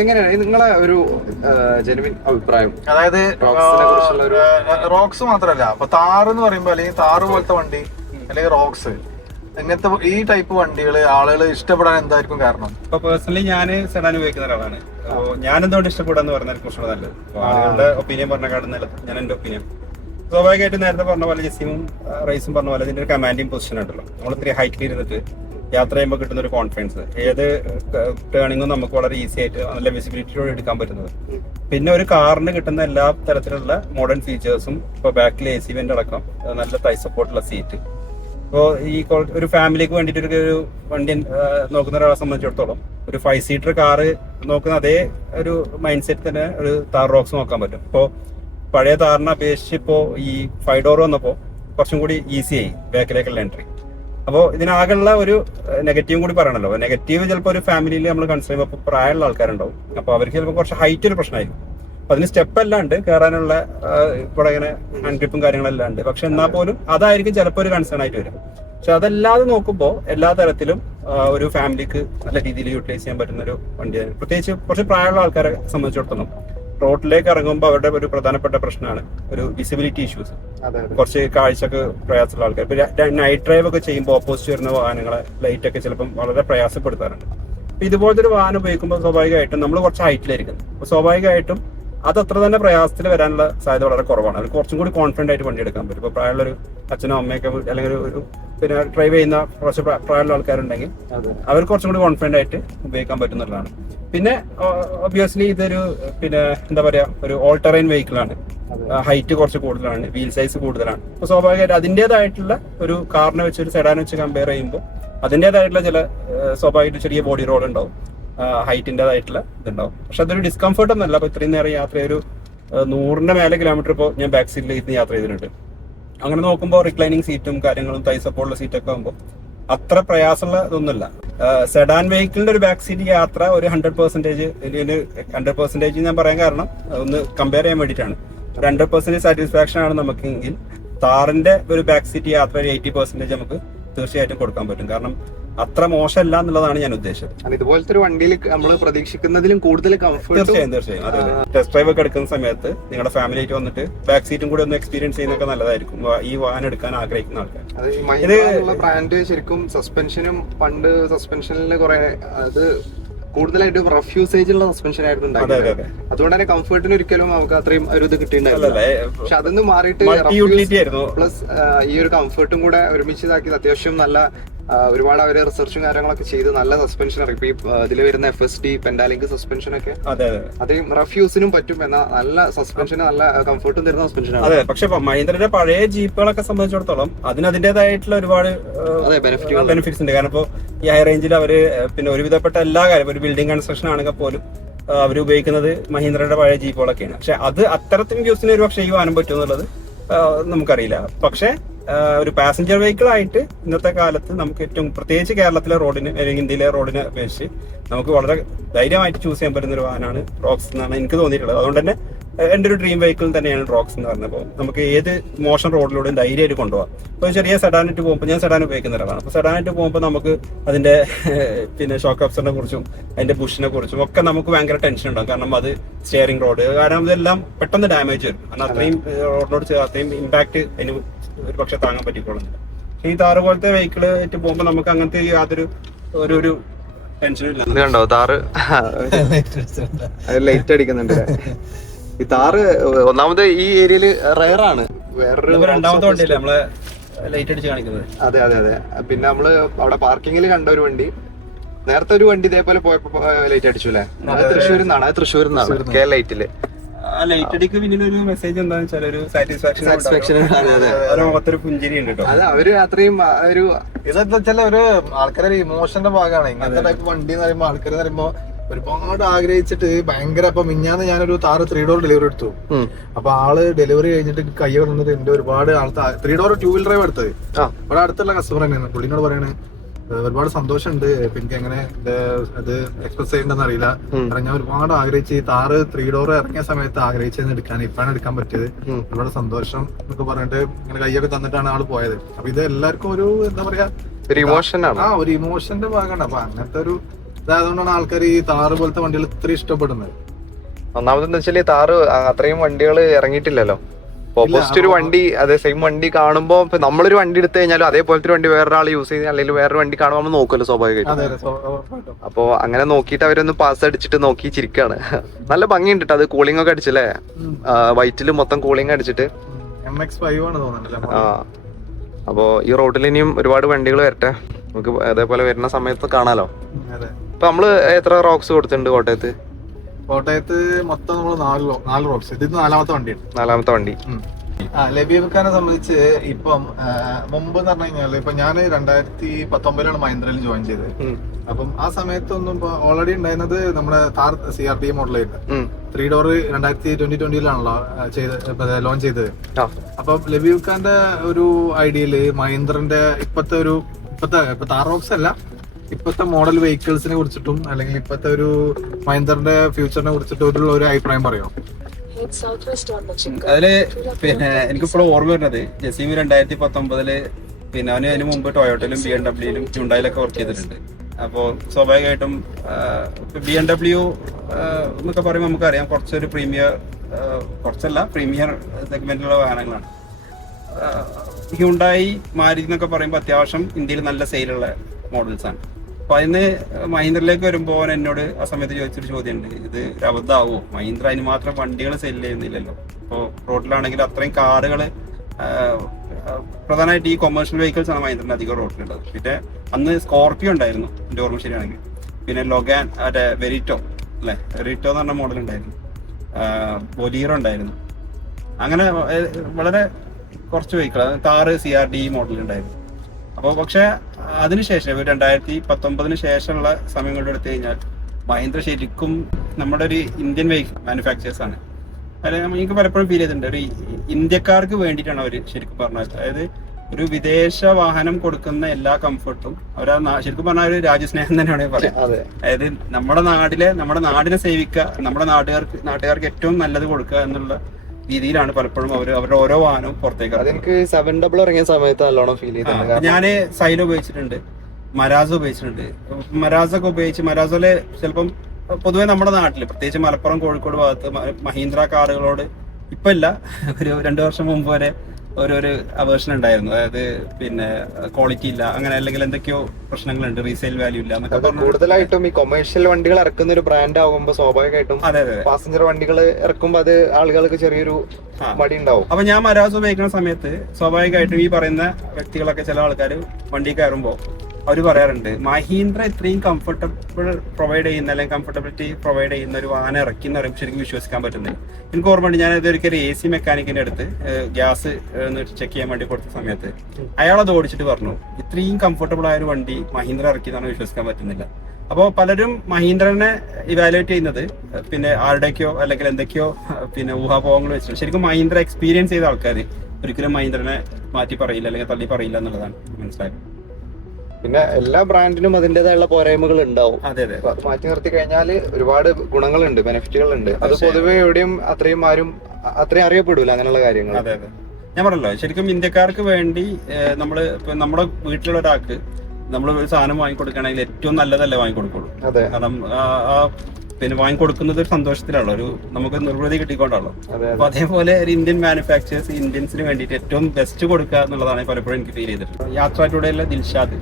എങ്ങനെയാണ് നിങ്ങളെ ഒരു ജെനുവിൻ അഭിപ്രായം? അതായത് റോക്സ് മാത്രല്ല, അപ്പൊ താർ എന്ന് പറയുമ്പോ അല്ലെങ്കിൽ താറ് പോലത്തെ വണ്ടി അല്ലെങ്കിൽ റോക്സ് ഇങ്ങനത്തെ ഈ ടൈപ്പ് വണ്ടികള് ആളുകൾ ഇഷ്ടപ്പെടാൻ എന്തായിരിക്കും കാരണം? ഇപ്പൊ പേഴ്സണലി ഞാൻ സെഡാൻ ഉപയോഗിക്കുന്ന ഒരാളാണ്. അപ്പോൾ ഞാൻ എന്തുകൊണ്ട് ഇഷ്ടപ്പെടാന്ന് പറഞ്ഞാൽ കുറച്ചുകൂടെ നല്ലത്. ആളുകളുടെ ഒപ്പീനിയൻ പറഞ്ഞ ഞാൻ എന്റെ ഒപ്പീനിയൻ സ്വാഭാവികമായിട്ട് നേരത്തെ പറഞ്ഞ പോലെ ജെസ്സിയും റൈസും പറഞ്ഞ പോലെ ഇതിന്റെ ഒരു കമാൻഡിങ് പൊസിഷൻ ഉണ്ടല്ലോ. നമ്മൾ ഇത്തിരി ഹൈറ്റിൽ ഇരുന്നിട്ട് യാത്ര ചെയ്യുമ്പോൾ കിട്ടുന്ന ഒരു കോൺഫിഡൻസ്, ഏത് ടേണിങ്ങും നമുക്ക് വളരെ ഈസി ആയിട്ട് നല്ല വിസിബിലിറ്റിയോടെ എടുക്കാൻ പറ്റുന്നത്. പിന്നെ ഒരു കാറിന് കിട്ടുന്ന എല്ലാ തരത്തിലുള്ള മോഡേൺ ഫീച്ചേഴ്സും, ഇപ്പോൾ ബാക്കിൽ AC വെന്റ് അടക്കം, നല്ല തൈ സപ്പോർട്ടുള്ള സീറ്റ്. ഇപ്പോൾ ഈ ഒരു ഫാമിലിക്ക് വേണ്ടിയിട്ട് ഒരു വണ്ടി നോക്കുന്ന ഒരാളെ സംബന്ധിച്ചിടത്തോളം ഒരു 5 സീറ്റർ കാറ് നോക്കുന്ന അതേ ഒരു മൈൻഡ് സെറ്റ് തന്നെ ഒരു താർ റോക്സ് നോക്കാൻ പറ്റും. ഇപ്പോൾ പഴയ താറിനെ അപേക്ഷിച്ച് ഇപ്പോൾ ഈ 5 ഡോർ വന്നപ്പോൾ കുറച്ചും കൂടി ഈസി ആയി ബാക്കിലേക്കുള്ള എൻട്രി. അപ്പോൾ ഇതിനാകെയുള്ള ഒരു നെഗറ്റീവും കൂടി പറയണല്ലോ. നെഗറ്റീവ് ചിലപ്പോൾ ഒരു ഫാമിലിയിൽ നമ്മൾ കൺസിഡർ ചെയ്യുമ്പോൾ പ്രായമുള്ള ആൾക്കാരുണ്ടാവും. അപ്പോൾ അവർക്ക് ചിലപ്പോൾ കുറച്ച് ഹൈറ്റ് ഒരു പ്രശ്നമായിരിക്കും. അപ്പൊ അതിന് സ്റ്റെപ്പ് എല്ലാം ഉണ്ട്, കയറാനുള്ള ഇവിടെ ഇങ്ങനെ ഹാൻഡ് ഗ്രിപ്പും കാര്യങ്ങളെല്ലാം ഉണ്ട്. പക്ഷെ എന്നാൽ പോലും അതായിരിക്കും ചിലപ്പോൾ ഒരു കൺസേൺ ആയിട്ട് വരും. പക്ഷെ അതല്ലാതെ നോക്കുമ്പോൾ എല്ലാ തരത്തിലും ഒരു ഫാമിലിക്ക് നല്ല രീതിയിൽ യൂട്ടിലൈസ് ചെയ്യാൻ പറ്റുന്ന ഒരു വണ്ടിയാണ്. പ്രത്യേകിച്ച് കുറച്ച് പ്രായമുള്ള ആൾക്കാരെ സംബന്ധിച്ചിടത്തോളം റോഡിലേക്ക് ഇറങ്ങുമ്പോൾ അവരുടെ ഒരു പ്രധാനപ്പെട്ട പ്രശ്നമാണ് ഒരു വിസിബിലിറ്റി ഇഷ്യൂസ്. കുറച്ച് കാഴ്ചക്ക് പ്രയാസമുള്ള ആൾക്കാർ ഇപ്പൊ നൈറ്റ് ഡ്രൈവ് ഒക്കെ ചെയ്യുമ്പോൾ ഓപ്പോസിറ്റ് വരുന്ന വാഹനങ്ങളെ ലൈറ്റ് ഒക്കെ ചിലപ്പം വളരെ പ്രയാസപ്പെടുത്താറുണ്ട്. അപ്പൊ ഇതുപോലത്തെ ഒരു വാഹനം ഉപയോഗിക്കുമ്പോൾ സ്വാഭാവികമായിട്ടും നമ്മൾ കുറച്ച് ഹൈറ്റിലായിരിക്കുന്നത്. അപ്പൊ സ്വാഭാവികമായിട്ടും അത് അത്ര തന്നെ പ്രയാസത്തിൽ വരാനുള്ള സാധ്യത വളരെ കുറവാണ്. അവർ കുറച്ചും കൂടി കോൺഫിഡന്റ് ആയിട്ട് വണ്ടി എടുക്കാൻ പറ്റും. ഇപ്പോൾ പ്രായമുള്ളൊരു അച്ഛനോ അമ്മയൊക്കെ അല്ലെങ്കിൽ ഒരു പിന്നെ ഡ്രൈവ് ചെയ്യുന്ന കുറച്ച് പ്രായമുള്ള ആൾക്കാരുണ്ടെങ്കിൽ അവർ കുറച്ചും കൂടി കോൺഫിഡന്റ് ആയിട്ട് ഉപയോഗിക്കാൻ പറ്റുന്നതാണ്. പിന്നെ ഒബ്വിയസ്ലി ഇതൊരു പിന്നെ എന്താ പറയാ ഒരു ഓൾ ടെറൈൻ വെഹിക്കിൾ ആണ്. ഹൈറ്റ് കുറച്ച് കൂടുതലാണ്, വീൽ സൈസ് കൂടുതലാണ്. അപ്പോൾ സ്വാഭാവികമായിട്ട് അതിൻ്റെതായിട്ടുള്ള ഒരു കാറിനെ വെച്ച് ഒരു സെഡാനെ വെച്ച് കമ്പയർ ചെയ്യുമ്പോൾ അതിൻ്റെതായിട്ടുള്ള ചില സ്വാഭാവികമായിട്ട് ചെറിയ ബോഡി റോൾ ഉണ്ടാവും, ഹൈറ്റിൻ്റെതായിട്ടുള്ള ഇതുണ്ടാവും. പക്ഷെ അതൊരു ഡിസ്കംഫർട്ട് ഒന്നല്ല. അപ്പോൾ ഇത്രയും നേരം യാത്ര ഒരു 100ന്റെ മേലെ കിലോമീറ്റർ ഇപ്പോൾ ഞാൻ ബാക്ക് സീറ്റിൽ ഇരുന്ന് യാത്ര ചെയ്തിട്ടുണ്ട്. അങ്ങനെ നോക്കുമ്പോൾ റിക്ലൈനിങ് സീറ്റും കാര്യങ്ങളും തൈ സപ്പോർട്ടുള്ള സീറ്റൊക്കെ ആകുമ്പോൾ അത്ര പ്രയാസമുള്ള ഇതൊന്നുമില്ല. സെഡാൻ വെഹിക്കിളിന്റെ ഒരു ബാക്ക് സീറ്റ് യാത്ര ഒരു 100% ഞാൻ പറയാൻ കാരണം ഒന്ന് കമ്പയർ ചെയ്യാൻ വേണ്ടിയിട്ടാണ്. 100% സാറ്റിസ്ഫാക്ഷൻ ആണ് നമുക്കെങ്കിൽ താറിന്റെ ഒരു ബാക്ക് സീറ്റ് യാത്ര 80% നമുക്ക് തീർച്ചയായിട്ടും കൊടുക്കാൻ പറ്റും. കാരണം അത്ര മോശമല്ല എന്നുള്ളതാണ് ഞാൻ ഉദ്ദേശിച്ചത്. ഇതുപോലത്തെ ഒരു വണ്ടിയിൽ നമ്മൾ പ്രതീക്ഷിക്കുന്നതിലും കൂടുതൽ കംഫർട്ട്. തീർച്ചയായും അതെ. ടെസ്റ്റ് ഡ്രൈവ് ഒക്കെ എടുക്കുന്ന സമയത്ത് നിങ്ങളുടെ ഫാമിലി ആയിട്ട് വന്നിട്ട് ബാക്ക് സീറ്റും കൂടി ഒന്ന് എക്സ്പീരിയൻസ് ചെയ്യുന്നൊക്കെ നല്ലതായിരിക്കും ഈ വാഹനം എടുക്കാൻ ആഗ്രഹിക്കുന്ന ആൾക്കാർ. ഇത് ബ്രാൻഡ് ശരിക്കും സസ്പെൻഷനും പണ്ട് സസ്പെൻഷനിൽ കുറെ അത് കൂടുതലായിട്ടും റഫ് യൂസേജ് ഉള്ള സസ്പെൻഷൻ ആയിരുന്നു ഉണ്ടായിരുന്നത്. അതുകൊണ്ട് തന്നെ കംഫർട്ടിന് ഒരിക്കലും നമുക്ക് അത്രയും ഒരു ഇത് കിട്ടിയിട്ടുണ്ടായിരുന്നില്ല. പക്ഷെ അതൊന്ന് മാറിയിട്ട് പ്ലസ് ഈ ഒരു കംഫർട്ടും കൂടെ ഒരുമിച്ച് ഇതാക്കിയത് അത്യാവശ്യം നല്ല ഒരുപാട് അവര് റിസർച്ചും കാര്യങ്ങളൊക്കെ ചെയ്ത് നല്ല സസ്പെൻഷൻ ഇറക്കി. ഇതിൽ വരുന്ന FSD പെൻഡാലിങ്ക് സസ്പെൻഷൻ ഒക്കെ അതെയും റഫ് യൂസിനും പറ്റും. എന്നാൽ നല്ല സസ്പെൻഷൻ നല്ല കംഫർട്ടും തരുന്ന സസ്പെൻഷൻ ആണ്. അതെ, പക്ഷെ മഹീന്ദ്രയുടെ പഴയ ജീപ്പുകളൊക്കെ സംബന്ധിച്ചിടത്തോളം അതിനതിന്റേതായിട്ടുള്ള ഒരുപാട് ബെനിഫിറ്റ്സ് ഉണ്ട്. കാരണം ഇപ്പോൾ ഈ ഹൈ റേഞ്ചിൽ അവര് പിന്നെ ഒരുവിധപ്പെട്ട എല്ലാ കാര്യം ഒരു ബിൽഡിംഗ് കൺസ്ട്രക്ഷൻ ആണെങ്കിൽ പോലും അവർ ഉപയോഗിക്കുന്നത് മഹീന്ദ്രയുടെ പഴയ ജീപ്പുകളൊക്കെയാണ്. പക്ഷെ അത് അത്തരത്തിലും യൂസിന് ഒരു പക്ഷേ ഈ വാഹനം പറ്റും എന്നുള്ളത് നമുക്കറിയില്ല. പക്ഷെ ഒരു പാസഞ്ചർ വെഹിക്കിൾ ആയിട്ട് ഇന്നത്തെ കാലത്ത് നമുക്ക് ഏറ്റവും പ്രത്യേകിച്ച് കേരളത്തിലെ റോഡിന് അല്ലെങ്കിൽ ഇന്ത്യയിലെ റോഡിനെ അപേക്ഷിച്ച് നമുക്ക് വളരെ ധൈര്യമായിട്ട് ചൂസ് ചെയ്യാൻ പറ്റുന്ന ഒരു വാഹനമാണ് റോക്സ് എന്നാണ് എനിക്ക് തോന്നിയിട്ടുള്ളത്. അതുകൊണ്ട് തന്നെ എൻ്റെ ഒരു ഡ്രീം വെഹിക്കിൾ തന്നെയാണ് റോക്സ് എന്ന് പറഞ്ഞപ്പോൾ നമുക്ക് ഏത് മോശം റോഡിലൂടെയും ധൈര്യമായിട്ട് കൊണ്ടുപോകാം. ഇപ്പോൾ ചെറിയ സെഡാനായിട്ട് പോകുമ്പോൾ ഞാൻ സെഡാൻ ഉപയോഗിക്കുന്ന ഒരാളാണ്. അപ്പോൾ സെഡാനായിട്ട് പോകുമ്പോൾ നമുക്ക് അതിൻ്റെ പിന്നെ ഷോക്ക് അബ്സറിനെ കുറിച്ചും അതിൻ്റെ ബുഷിനെ കുറിച്ചും ഒക്കെ നമുക്ക് ഭയങ്കര ടെൻഷൻ ഉണ്ടാകും. കാരണം അത് സ്റ്റിയറിംഗ് റോഡ് കാരണം ഇതെല്ലാം പെട്ടെന്ന് ഡാമേജ് വരും. കാരണം അത്രയും റോഡിനോട് അത്രയും ഇമ്പാക്ട് അതിന് ഒരു പക്ഷെ താങ്ങാൻ പറ്റിക്കൊള്ളുന്നില്ല. പക്ഷെ ഈ താറ് പോലത്തെ വെഹിക്കിൾ ആയിട്ട് പോകുമ്പോൾ നമുക്ക് അങ്ങനത്തെ യാതൊരു ഒരു ടെൻഷനും ഇല്ല. കണ്ടോ താറ് ലൈറ്റ് അടിക്കുന്നുണ്ട്. ഈ താറ് ഒന്നാമത് ഈ ഏരിയയില് റയറാണ്. വേറൊരു രണ്ടാമത്തെ വണ്ടിയല്ലേ നമ്മളെ ലൈറ്റ് അടിച്ച് കാണിക്കുന്നത്. അതെ അതെ അതെ. പിന്നെ നമ്മള് അവിടെ പാർക്കിങ്ങിൽ കണ്ട ഒരു വണ്ടി, നേരത്തെ ഒരു വണ്ടി ഇതേപോലെ പോയപ്പോ ലൈറ്റ് അടിച്ചു അല്ലേ? തൃശ്ശൂരിൽ നിന്നാണ് കെ ലൈറ്റില്. ലൈറ്റ് അടിക്ക് പിന്നിൽ ഒരു മെസ്സേജ് എന്താണെന്ന് വെച്ചാൽ ഒരു സാറ്റിസ്ഫാക്ഷൻ മുഖത്തൊരു പുഞ്ചിരി ഉണ്ട് കേട്ടോ. അത് അവര് അത്രയും ഒരു ഇതെന്താ വെച്ചാൽ ഒരു ആൾക്കാരുടെ ഇമോഷന്റെ ഭാഗമാണ് ഇങ്ങനത്തെ ടൈപ്പ് വണ്ടി എന്ന് പറയുമ്പോൾ. ആൾക്കാർ എന്ന് പറയുമ്പോ ഒരുപാട് ആഗ്രഹിച്ചിട്ട് ഭയങ്കര. അപ്പൊ മിഞ്ഞാന്ന് ഞാനൊരു താറ് 3 ഡോർ ഡെലിവറി എടുത്തു. അപ്പൊ ആള് ഡെലിവറി കഴിഞ്ഞിട്ട് കൈ വന്നിട്ട് എന്റെ ഒരുപാട് ആൾ 3 ഡോർ 2 വീലർ ഡ്രൈവ് എടുത്തത് ഇവിടെ അടുത്തുള്ള കസ്റ്റമർ തന്നെയാണ്. പുള്ളിനോട് പറയണേ ഒരുപാട് സന്തോഷമുണ്ട്. എനിക്ക് എങ്ങനെ ഇത് എക്സ്പ്രസ് ചെയ്യണ്ടെന്ന് അറിയില്ല. കാരണം ഞാൻ ഒരുപാട് ആഗ്രഹിച്ച് ഈ താറ് 3 ഡോർ ഇറങ്ങിയ സമയത്ത് ആഗ്രഹിച്ചെന്ന് എടുക്കാൻ ഇപ്പാണ് എടുക്കാൻ പറ്റിയത്. ഒരുപാട് സന്തോഷം എന്നൊക്കെ പറഞ്ഞിട്ട് ഇങ്ങനെ കൈയൊക്കെ തന്നിട്ടാണ് ആള് പോയത്. അപ്പൊ ഇത് എല്ലാവർക്കും ഒരു എന്താ പറയാ ഒരു ഇമോഷന്റെ ഭാഗമാണ്. അപ്പൊ അങ്ങനത്തെ ഒരു ഇതായതുകൊണ്ടാണ് ആൾക്കാർ ഈ താറ് പോലത്തെ വണ്ടികൾ ഇത്രയും ഇഷ്ടപ്പെടുന്നത്. ഒന്നാമതെന്ന് വെച്ചാൽ താറ് അത്രയും വണ്ടികൾ ഇറങ്ങിയിട്ടില്ലല്ലോ. ഓപ്പോസിറ്റ് ഒരു വണ്ടി അതേ സെയിം വണ്ടി കാണുമ്പോ നമ്മളൊരു വണ്ടി എടുത്തു കഴിഞ്ഞാലും അതേപോലത്തെ ഒരു വണ്ടി വേറൊരാൾ യൂസ് ചെയ്യുന്ന അല്ലെങ്കിൽ വേറൊരു വണ്ടി കാണുമ്പോൾ നമ്മൾ നോക്കുമല്ലോ സ്വാഭാവികമായിട്ടും. അപ്പൊ അങ്ങനെ നോക്കിയിട്ട് അവരൊന്ന് പാസ് അടിച്ചിട്ട് നോക്കി ചിരിക്കാണ്. നല്ല ഭംഗിയുണ്ട്. അത് കൂളിംഗ് ഒക്കെ അടിച്ചല്ലേ, വൈറ്റില് മൊത്തം കൂളിംഗ് അടിച്ചിട്ട് MX-5 ആണ് തോന്നുന്നുണ്ടല്ലേ. ആ, അപ്പോൾ ഈ റോഡിൽ ഇനിയും ഒരുപാട് വണ്ടികൾ വരട്ടെ, നമുക്ക് അതേപോലെ വരുന്ന സമയത്ത് കാണാലോ. അതെ. ഇപ്പൊ നമ്മള് എത്ര റോക്സ് കൊടുത്തിട്ടുണ്ട് കോട്ടയത്ത് മൊത്തം നമ്മൾ 4 റോക്സ്. ഇത് 4ാമത്തെ വണ്ടിയാണ്. 4ാമത്തെ വണ്ടി. ലബീബ് സംബന്ധിച്ച് ഇപ്പം മുമ്പ് എന്ന് പറഞ്ഞു കഴിഞ്ഞാൽ ഇപ്പൊ ഞാൻ 2019 മഹീന്ദ്രയിൽ ജോയിൻ ചെയ്തത്. അപ്പം ആ സമയത്തൊന്നും ഓൾറെഡി ഉണ്ടായിരുന്നത് നമ്മുടെ താർ CRD മോഡലായിരുന്നു. 3 ഡോർ 2020-ലാണല്ലോ ലോഞ്ച് ചെയ്തത്. അപ്പൊ ലബീബ് ഖാന്റെ ഒരു ഐഡിയയില് മഹീന്ദ്രന്റെ ഇപ്പൊ താർ റോക്സ് അല്ല, ഇപ്പത്തെ മോഡൽ വെഹിക്കിൾസിനെ കുറിച്ചിട്ടും അല്ലെങ്കിൽ ഇപ്പത്തെ ഒരു മഹീന്ദ്രന്റെ ഫ്യൂച്ചറിനെ കുറിച്ചിട്ടും ഒരു അഭിപ്രായം പറയോ? അതില് പിന്നെ എനിക്കിപ്പോഴും ഓർമ്മ വരുന്നത് ജസീം 2019 പിന്നെ അതിന് മുമ്പ് ടൊയോട്ടയിലും BMW-യിലും ഹ്യുണ്ടായിലൊക്കെ വർക്ക് ചെയ്തിട്ടുണ്ട്. അപ്പോൾ സ്വാഭാവികമായിട്ടും BMW എന്നൊക്കെ പറയുമ്പോൾ നമുക്കറിയാം കുറച്ചൊരു പ്രീമിയർ സെഗ്മെന്റിലുള്ള വാഹനങ്ങളാണ്. ഹ്യുണ്ടായി മാരുതി എന്നൊക്കെ പറയുമ്പോൾ അത്യാവശ്യം ഇന്ത്യയിൽ നല്ല സെയിലുള്ള മോഡൽസ് ആണ്. അപ്പൊ അതിന് മഹീന്ദ്രയിലേക്ക് വരുമ്പോൾ എന്നോട് ആ സമയത്ത് ചോദിച്ചൊരു ചോദ്യമുണ്ട്, ഇത് അബദ്ധമാവോ, മഹീന്ദ്ര അതിന് മാത്രം വണ്ടികൾ സെയിൽ ചെയ്യുന്നില്ലല്ലോ. ഇപ്പോൾ റോഡിലാണെങ്കിൽ അത്രയും കാറുകൾ, പ്രധാനമായിട്ട് ഈ കൊമേഴ്ഷ്യൽ വെഹിക്കിൾസ് ആണ് മഹീന്ദ്രന് അധികം റോഡിലുള്ളത്. പിന്നെ അന്ന് സ്കോർപിയോ ഉണ്ടായിരുന്നു എൻ്റെ ഓർമ്മ ശരിയാണെങ്കിൽ, പിന്നെ ലൊഗാൻ, വെരിറ്റോ എന്ന് പറഞ്ഞ മോഡൽ ഉണ്ടായിരുന്നു, ബൊലീറോ ഉണ്ടായിരുന്നു. അങ്ങനെ വളരെ കുറച്ച് വെഹിക്കിൾ, താറ് CRD മോഡൽ ഉണ്ടായിരുന്നു. അപ്പോൾ പക്ഷെ അതിനുശേഷം 2019 ശേഷമുള്ള സമയങ്ങളുടെ എടുത്തു കഴിഞ്ഞാൽ മഹീന്ദ്ര ശരിക്കും നമ്മുടെ ഒരു ഇന്ത്യൻ വെഹിക്കിൾ മാനുഫാക്ചേഴ്സ് ആണ്. അതായത് എനിക്ക് പലപ്പോഴും ഫീൽ ചെയ്തിട്ടുണ്ട്, ഒരു ഇന്ത്യക്കാർക്ക് വേണ്ടിയിട്ടാണ് അവർ ശരിക്കും പറഞ്ഞത്. അതായത് ഒരു വിദേശ വാഹനം കൊടുക്കുന്ന എല്ലാ കംഫർട്ടും അവർ ശരിക്കും പറഞ്ഞാൽ ഒരു രാജ്യസ്നേഹം തന്നെയാണ് പറയാം. അതായത് നമ്മുടെ നാടിനെ സേവിക്കുക, നമ്മുടെ നാട്ടുകാർക്ക് ഏറ്റവും നല്ലത് കൊടുക്കുക എന്നുള്ള രീതിയിലാണ് പലപ്പോഴും അവരുടെ ഓരോ വാഹനവും പുറത്തേക്ക്. അതെനിക്ക് 700 ഇറങ്ങിയ സമയത്ത് നല്ലോണം ഫീൽ ചെയ്തിട്ടുണ്ട്. ഞാന് സൈലോ ഉപയോഗിച്ചിട്ടുണ്ട്, മരാസോ ഉപയോഗിച്ചിട്ടുണ്ട്. മരാസൊക്കെ ഉപയോഗിച്ച് മരാസോയില് ചിലപ്പം പൊതുവെ നമ്മുടെ നാട്ടില് പ്രത്യേകിച്ച് മലപ്പുറം കോഴിക്കോട് ഭാഗത്ത് മഹീന്ദ്ര കാറുകളോട് ഇപ്പൊ ഇല്ല, ഒരു 2 വർഷം മുമ്പ് വരെ ഒരു അവേർഷൻ ഉണ്ടായിരുന്നു. അതായത് പിന്നെ ക്വാളിറ്റി ഇല്ല, അങ്ങനെ അല്ലെങ്കിൽ എന്തൊക്കെയോ പ്രശ്നങ്ങളുണ്ട്, റീസെയിൽ വാല്യൂ ഇല്ല എന്നൊക്കെ പറഞ്ഞു. കൂടുതലായിട്ടും ഈ കൊമേഴ്ഷ്യൽ വണ്ടികൾ ഇറക്കുന്ന ഒരു ബ്രാൻഡ് ആകുമ്പോൾ സ്വാഭാവികമായിട്ടും പാസഞ്ചർ വണ്ടികൾ ഇറക്കുമ്പോൾ അത് ആളുകൾക്ക് ചെറിയൊരു മടി ഉണ്ടാവും. അപ്പൊ ഞാൻ മരാസ് ഉപയോഗിക്കുന്ന സമയത്ത് സ്വാഭാവികമായിട്ടും ഈ പറയുന്ന വ്യക്തികളൊക്കെ ചില ആൾക്കാർ വണ്ടി കയറുമ്പോൾ അവർ പറയാറുണ്ട്, മഹീന്ദ്ര ഇത്രയും കംഫർട്ടബിൾ പ്രൊവൈഡ് ചെയ്യുന്ന അല്ലെങ്കിൽ കംഫർട്ടബിലിറ്റി പ്രൊവൈഡ് ചെയ്യുന്ന ഒരു വാഹനം ഇറക്കി എന്ന് പറയുമ്പോൾ ശരിക്കും വിശ്വസിക്കാൻ പറ്റുന്നില്ല. എനിക്ക് ഓർമ്മയുണ്ട്, ഞാൻ ഇതൊരിക്കലും AC മെക്കാനിക്കിന്റെ അടുത്ത് ഗ്യാസ് ചെക്ക് ചെയ്യാൻ വേണ്ടി കൊടുത്ത സമയത്ത് അയാളത് ഓടിച്ചിട്ട് പറഞ്ഞു, ഇത്രയും കംഫർട്ടബിൾ ആയ ഒരു വണ്ടി മഹീന്ദ്ര ഇറക്കിയതാണ് വിശ്വസിക്കാൻ പറ്റുന്നില്ല. അപ്പോൾ പലരും മഹീന്ദ്രനെ ഇവാലുവേറ്റ് ചെയ്യുന്നത് പിന്നെ ആരുടെയൊക്കെയോ അല്ലെങ്കിൽ എന്തൊക്കെയോ പിന്നെ ഊഹാപോഹങ്ങൾ വെച്ചിട്ട്, ശരിക്കും മഹീന്ദ്ര എക്സ്പീരിയൻസ് ചെയ്ത ആൾക്കാർ ഒരിക്കലും മഹീന്ദ്രനെ മാറ്റി പറയില്ല അല്ലെങ്കിൽ തള്ളി പറയില്ല എന്നുള്ളതാണ് മനസ്സിലായത്. പിന്നെ എല്ലാ ബ്രാൻഡിനും അതിന്റേതായുള്ള പോരായ്മകൾ ഉണ്ടാവും. അത് മാറ്റി നിർത്തി കഴിഞ്ഞാൽ ഒരുപാട് ഗുണങ്ങളുണ്ട്, ബെനിഫിറ്റുകളുണ്ട്. അത് പൊതുവെ എവിടെയും അത്രയും അറിയപ്പെടൂല അങ്ങനെയുള്ള കാര്യങ്ങൾ. അതെ ഞാൻ പറഞ്ഞല്ലോ, ശരിക്കും ഇന്ത്യക്കാർക്ക് വേണ്ടി ഇപ്പൊ നമ്മുടെ വീട്ടിലുള്ള ഒരാൾക്ക് നമ്മൾ ഒരു സാധനം വാങ്ങിക്കൊടുക്കുകയാണെങ്കിൽ ഏറ്റവും നല്ലതല്ലേ വാങ്ങിക്കൊടുക്കുള്ളൂ. കാരണം പിന്നെ വാങ്ങിക്കൊടുക്കുന്നത് ഒരു സന്തോഷത്തിലാണല്ലോ, നമുക്ക് നിർവൃതി കിട്ടിക്കൊണ്ടാണല്ലോ. അപ്പൊ അതേപോലെ ഒരു ഇന്ത്യൻ മാനുഫാക്ചേഴ്സ് ഇന്ത്യൻസിന് വേണ്ടിയിട്ട് ഏറ്റവും ബെസ്റ്റ് കൊടുക്കുക എന്നുള്ളതാണ് പലപ്പോഴും എനിക്ക് ഫീൽ ചെയ്തിട്ടുള്ളത്. യാത്ര ടൂടെയുള്ള ദിൽഷാദ്,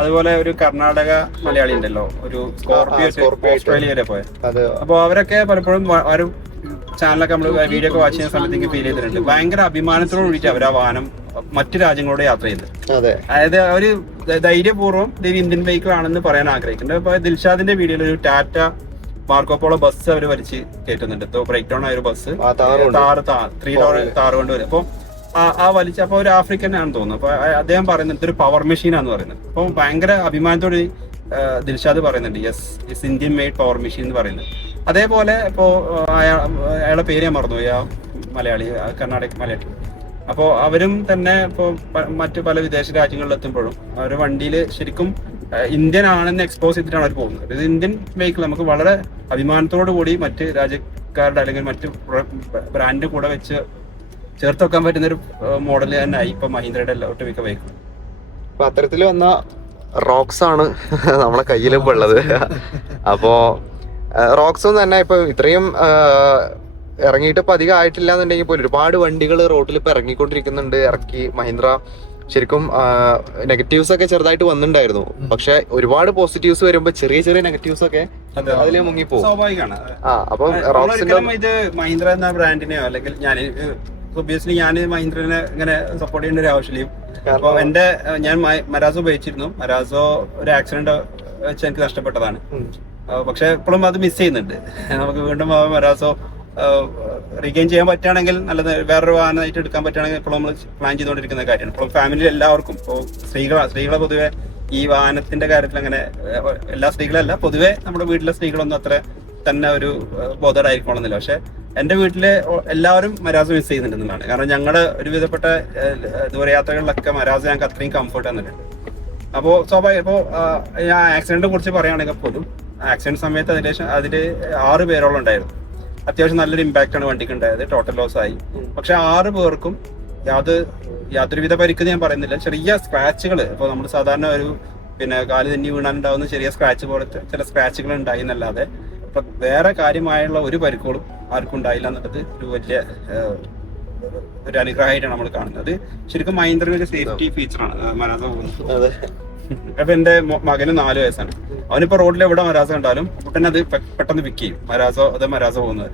അതുപോലെ ഒരു കർണാടക മലയാളി ഉണ്ടല്ലോ, ഒരു സ്കോർപിയോ ഓസ്ട്രേലിയ വരെ പോയ. അപ്പൊ അവരൊക്കെ പലപ്പോഴും ഒരു ചാനലൊക്കെ നമ്മൾ വീഡിയോ ഒക്കെ വാച്ച് ചെയ്യുന്ന സമയത്ത് എനിക്ക് ഫീൽ ചെയ്തിട്ടുണ്ട്, ഭയങ്കര അഭിമാനത്തോട് കൂടിയിട്ട് അവർ ആ വാഹനം മറ്റു രാജ്യങ്ങളോട് യാത്ര ചെയ്ത്, അതായത് അവര് ധൈര്യപൂർവ്വം ഇത് ഇന്ത്യൻ വെഹിക്കിൾ ആണെന്ന് പറയാൻ ആഗ്രഹിക്കുന്നുണ്ട്. അപ്പൊ ദിൽഷാദിന്റെ വീഡിയോയിൽ ഒരു ടാറ്റ മാർക്കോപോളോ ബസ് അവർ വലിച്ച് കയറ്റുന്നുണ്ട്, ബ്രേക്ക് ഡൗൺ ആയ ഒരു ബസ്, 3 ഡോർ താറ് കൊണ്ട് വരും. അപ്പൊ ആ വലിച്ച അപ്പൊ ഒരു ആഫ്രിക്കൻ ആണെന്ന് തോന്നുന്നു. അപ്പൊ അദ്ദേഹം പറയുന്നത് ഇതൊരു പവർ മെഷീനാന്ന് പറയുന്നത്. അപ്പൊ ഭയങ്കര അഭിമാനത്തോട് ദിൽഷാദ് പറയുന്നുണ്ട്, yes Indian made power machine എന്ന് പറയുന്നത്. അതേപോലെ ഇപ്പോ അയാളുടെ പേര് ഞാൻ മറന്നുപോയി, ആ മലയാളി, കർണാടക മലയാളി. അപ്പോൾ അവരും തന്നെ ഇപ്പോൾ മറ്റു പല വിദേശ രാജ്യങ്ങളിലെത്തുമ്പോഴും അവരുടെ വണ്ടിയിൽ ശരിക്കും ഇന്ത്യൻ ആണെന്ന് എക്സ്പോസ് ചെയ്തിട്ടാണ് അവർ പോകുന്നത്. ഇത് ഇന്ത്യൻ വെഹിക്കിൾ നമുക്ക് വളരെ അഭിമാനത്തോടു കൂടി മറ്റ് രാജ്യക്കാരുടെ അല്ലെങ്കിൽ മറ്റു ബ്രാൻഡ് കൂടെ വെച്ച് ചേർത്ത് വെക്കാൻ പറ്റുന്ന ഒരു മോഡൽ തന്നെയായി ഇപ്പൊ മഹീന്ദ്രയുടെ ഒട്ടുമിക്ക വെഹിക്കിൾ. അപ്പൊ അത്തരത്തിൽ വന്ന റോക്സ് ആണ് നമ്മളെ കയ്യിലിപ്പോ ഉള്ളത്. അപ്പോ റോക്സും തന്നെ ഇപ്പൊ ഇത്രയും ഇറങ്ങിയിട്ട് ഇപ്പൊ അധികം ആയിട്ടില്ല എന്നുണ്ടെങ്കിൽ പോലും ഒരുപാട് വണ്ടികൾ റോഡിൽ ഇപ്പൊ ഇറങ്ങിക്കൊണ്ടിരിക്കുന്നുണ്ട്. ഇറക്കി മഹീന്ദ്ര ശരിക്കും നെഗറ്റീവ്സ് ഒക്കെ ചെറുതായിട്ട് വന്നിട്ടുണ്ടായിരുന്നു. പക്ഷെ ഒരുപാട് പോസിറ്റീവ്സ് വരുമ്പോ ചെറിയ ചെറിയ നെഗറ്റീവ്സ് ഒക്കെ അതില് മുങ്ങിപ്പോകും. സ്വാഭാവികമാണ്. അപ്പം റോക്സിന്റെ ഇത് മഹീന്ദ്ര എന്ന ബ്രാൻഡിനെയോ അല്ലെങ്കിൽ ഞാൻ ഒബിയസ്ലി ഞാൻ മഹീന്ദ്രനെ ഇങ്ങനെ സപ്പോർട്ട് ചെയ്യേണ്ട ഒരു ആവശ്യമില്ല. അപ്പോൾ ഞാൻ മരാസോ ഉപയോഗിച്ചിരുന്നു. മരാസോ ഒരു ആക്സിഡന്റ് വെച്ച് എനിക്ക് നഷ്ടപ്പെട്ടതാണ്. പക്ഷെ ഇപ്പോഴും അത് മിസ് ചെയ്യുന്നുണ്ട്. നമുക്ക് വീണ്ടും മരാസോ റീഗെയിൻ ചെയ്യാൻ പറ്റുകയാണെങ്കിൽ നല്ലത്, വേറൊരു വാഹനമായിട്ട് എടുക്കാൻ പറ്റുകയാണെങ്കിൽ ഇപ്പോഴും നമ്മൾ പ്ലാൻ ചെയ്തുകൊണ്ടിരിക്കുന്ന കാര്യമാണ്. ഇപ്പോൾ ഫാമിലി എല്ലാവർക്കും, ഇപ്പോൾ സ്ത്രീകളെ പൊതുവെ ഈ വാഹനത്തിന്റെ കാര്യത്തിൽ അങ്ങനെ, എല്ലാ സ്ത്രീകളല്ല, പൊതുവെ നമ്മുടെ വീട്ടിലെ സ്ത്രീകളൊന്നും അത്ര തന്നെ ഒരു ബോധമായിരിക്കണമെന്നില്ല. പക്ഷെ എന്റെ വീട്ടിലെ എല്ലാവരും മരാസോ മിസ് ചെയ്യുന്നുണ്ടെന്നാണ്. കാരണം ഞങ്ങളുടെ ഒരുവിധപ്പെട്ട ദൂരയാത്രകളിലൊക്കെ മരാസോ ഞങ്ങൾക്ക് അത്രയും കംഫർട്ട് തന്നിട്ടുണ്ട്. അപ്പോൾ സ്വാഭാവികം, ഇപ്പോൾ ഞാൻ ആക്സിഡന്റിനെ കുറിച്ച് പറയുകയാണെങ്കിൽ പോലും ആക്സിഡന്റ് സമയത്ത് അതിൽ 6 പേരോളം ഉണ്ടായിരുന്നു. അത്യാവശ്യം നല്ലൊരു ഇമ്പാക്റ്റ് ആണ് വണ്ടിക്ക് ഉണ്ടായത്. ടോട്ടൽ ലോസ് ആയി. പക്ഷെ 6 പേർക്കും യാതൊരുവിധ പരിക്ക് ഞാൻ പറയുന്നില്ല. ചെറിയ സ്ക്രാച്ചുകൾ, ഇപ്പോൾ നമ്മൾ സാധാരണ ഒരു കാല് തെന്നി വീണാനുണ്ടാവുന്ന ചെറിയ സ്ക്രാച്ച് പോലത്തെ ചില സ്ക്രാച്ചുകൾ ഉണ്ടായി എന്നല്ലാതെ വേറെ കാര്യമായുള്ള ഒരു പരിക്കുകളും ആർക്കും ഉണ്ടായില്ല എന്നുള്ളത് ഒരു വലിയ ഒരു അനുഗ്രഹമായിട്ടാണ് നമ്മൾ കാണുന്നത്. ശരിക്കും മഹീന്ദ്ര ഒരു സേഫ്റ്റി ഫീച്ചറാണ് മരാസോ പോകുന്നത്. അപ്പൊ എന്റെ മകന് 4 വയസ്സാണ്. അവനിപ്പോ റോഡിൽ എവിടെ മരാസോ കണ്ടാലും ഉടനെ അത് പെട്ടെന്ന് പിക്ക് ചെയ്യും. മരാസോ പോകുന്നത്.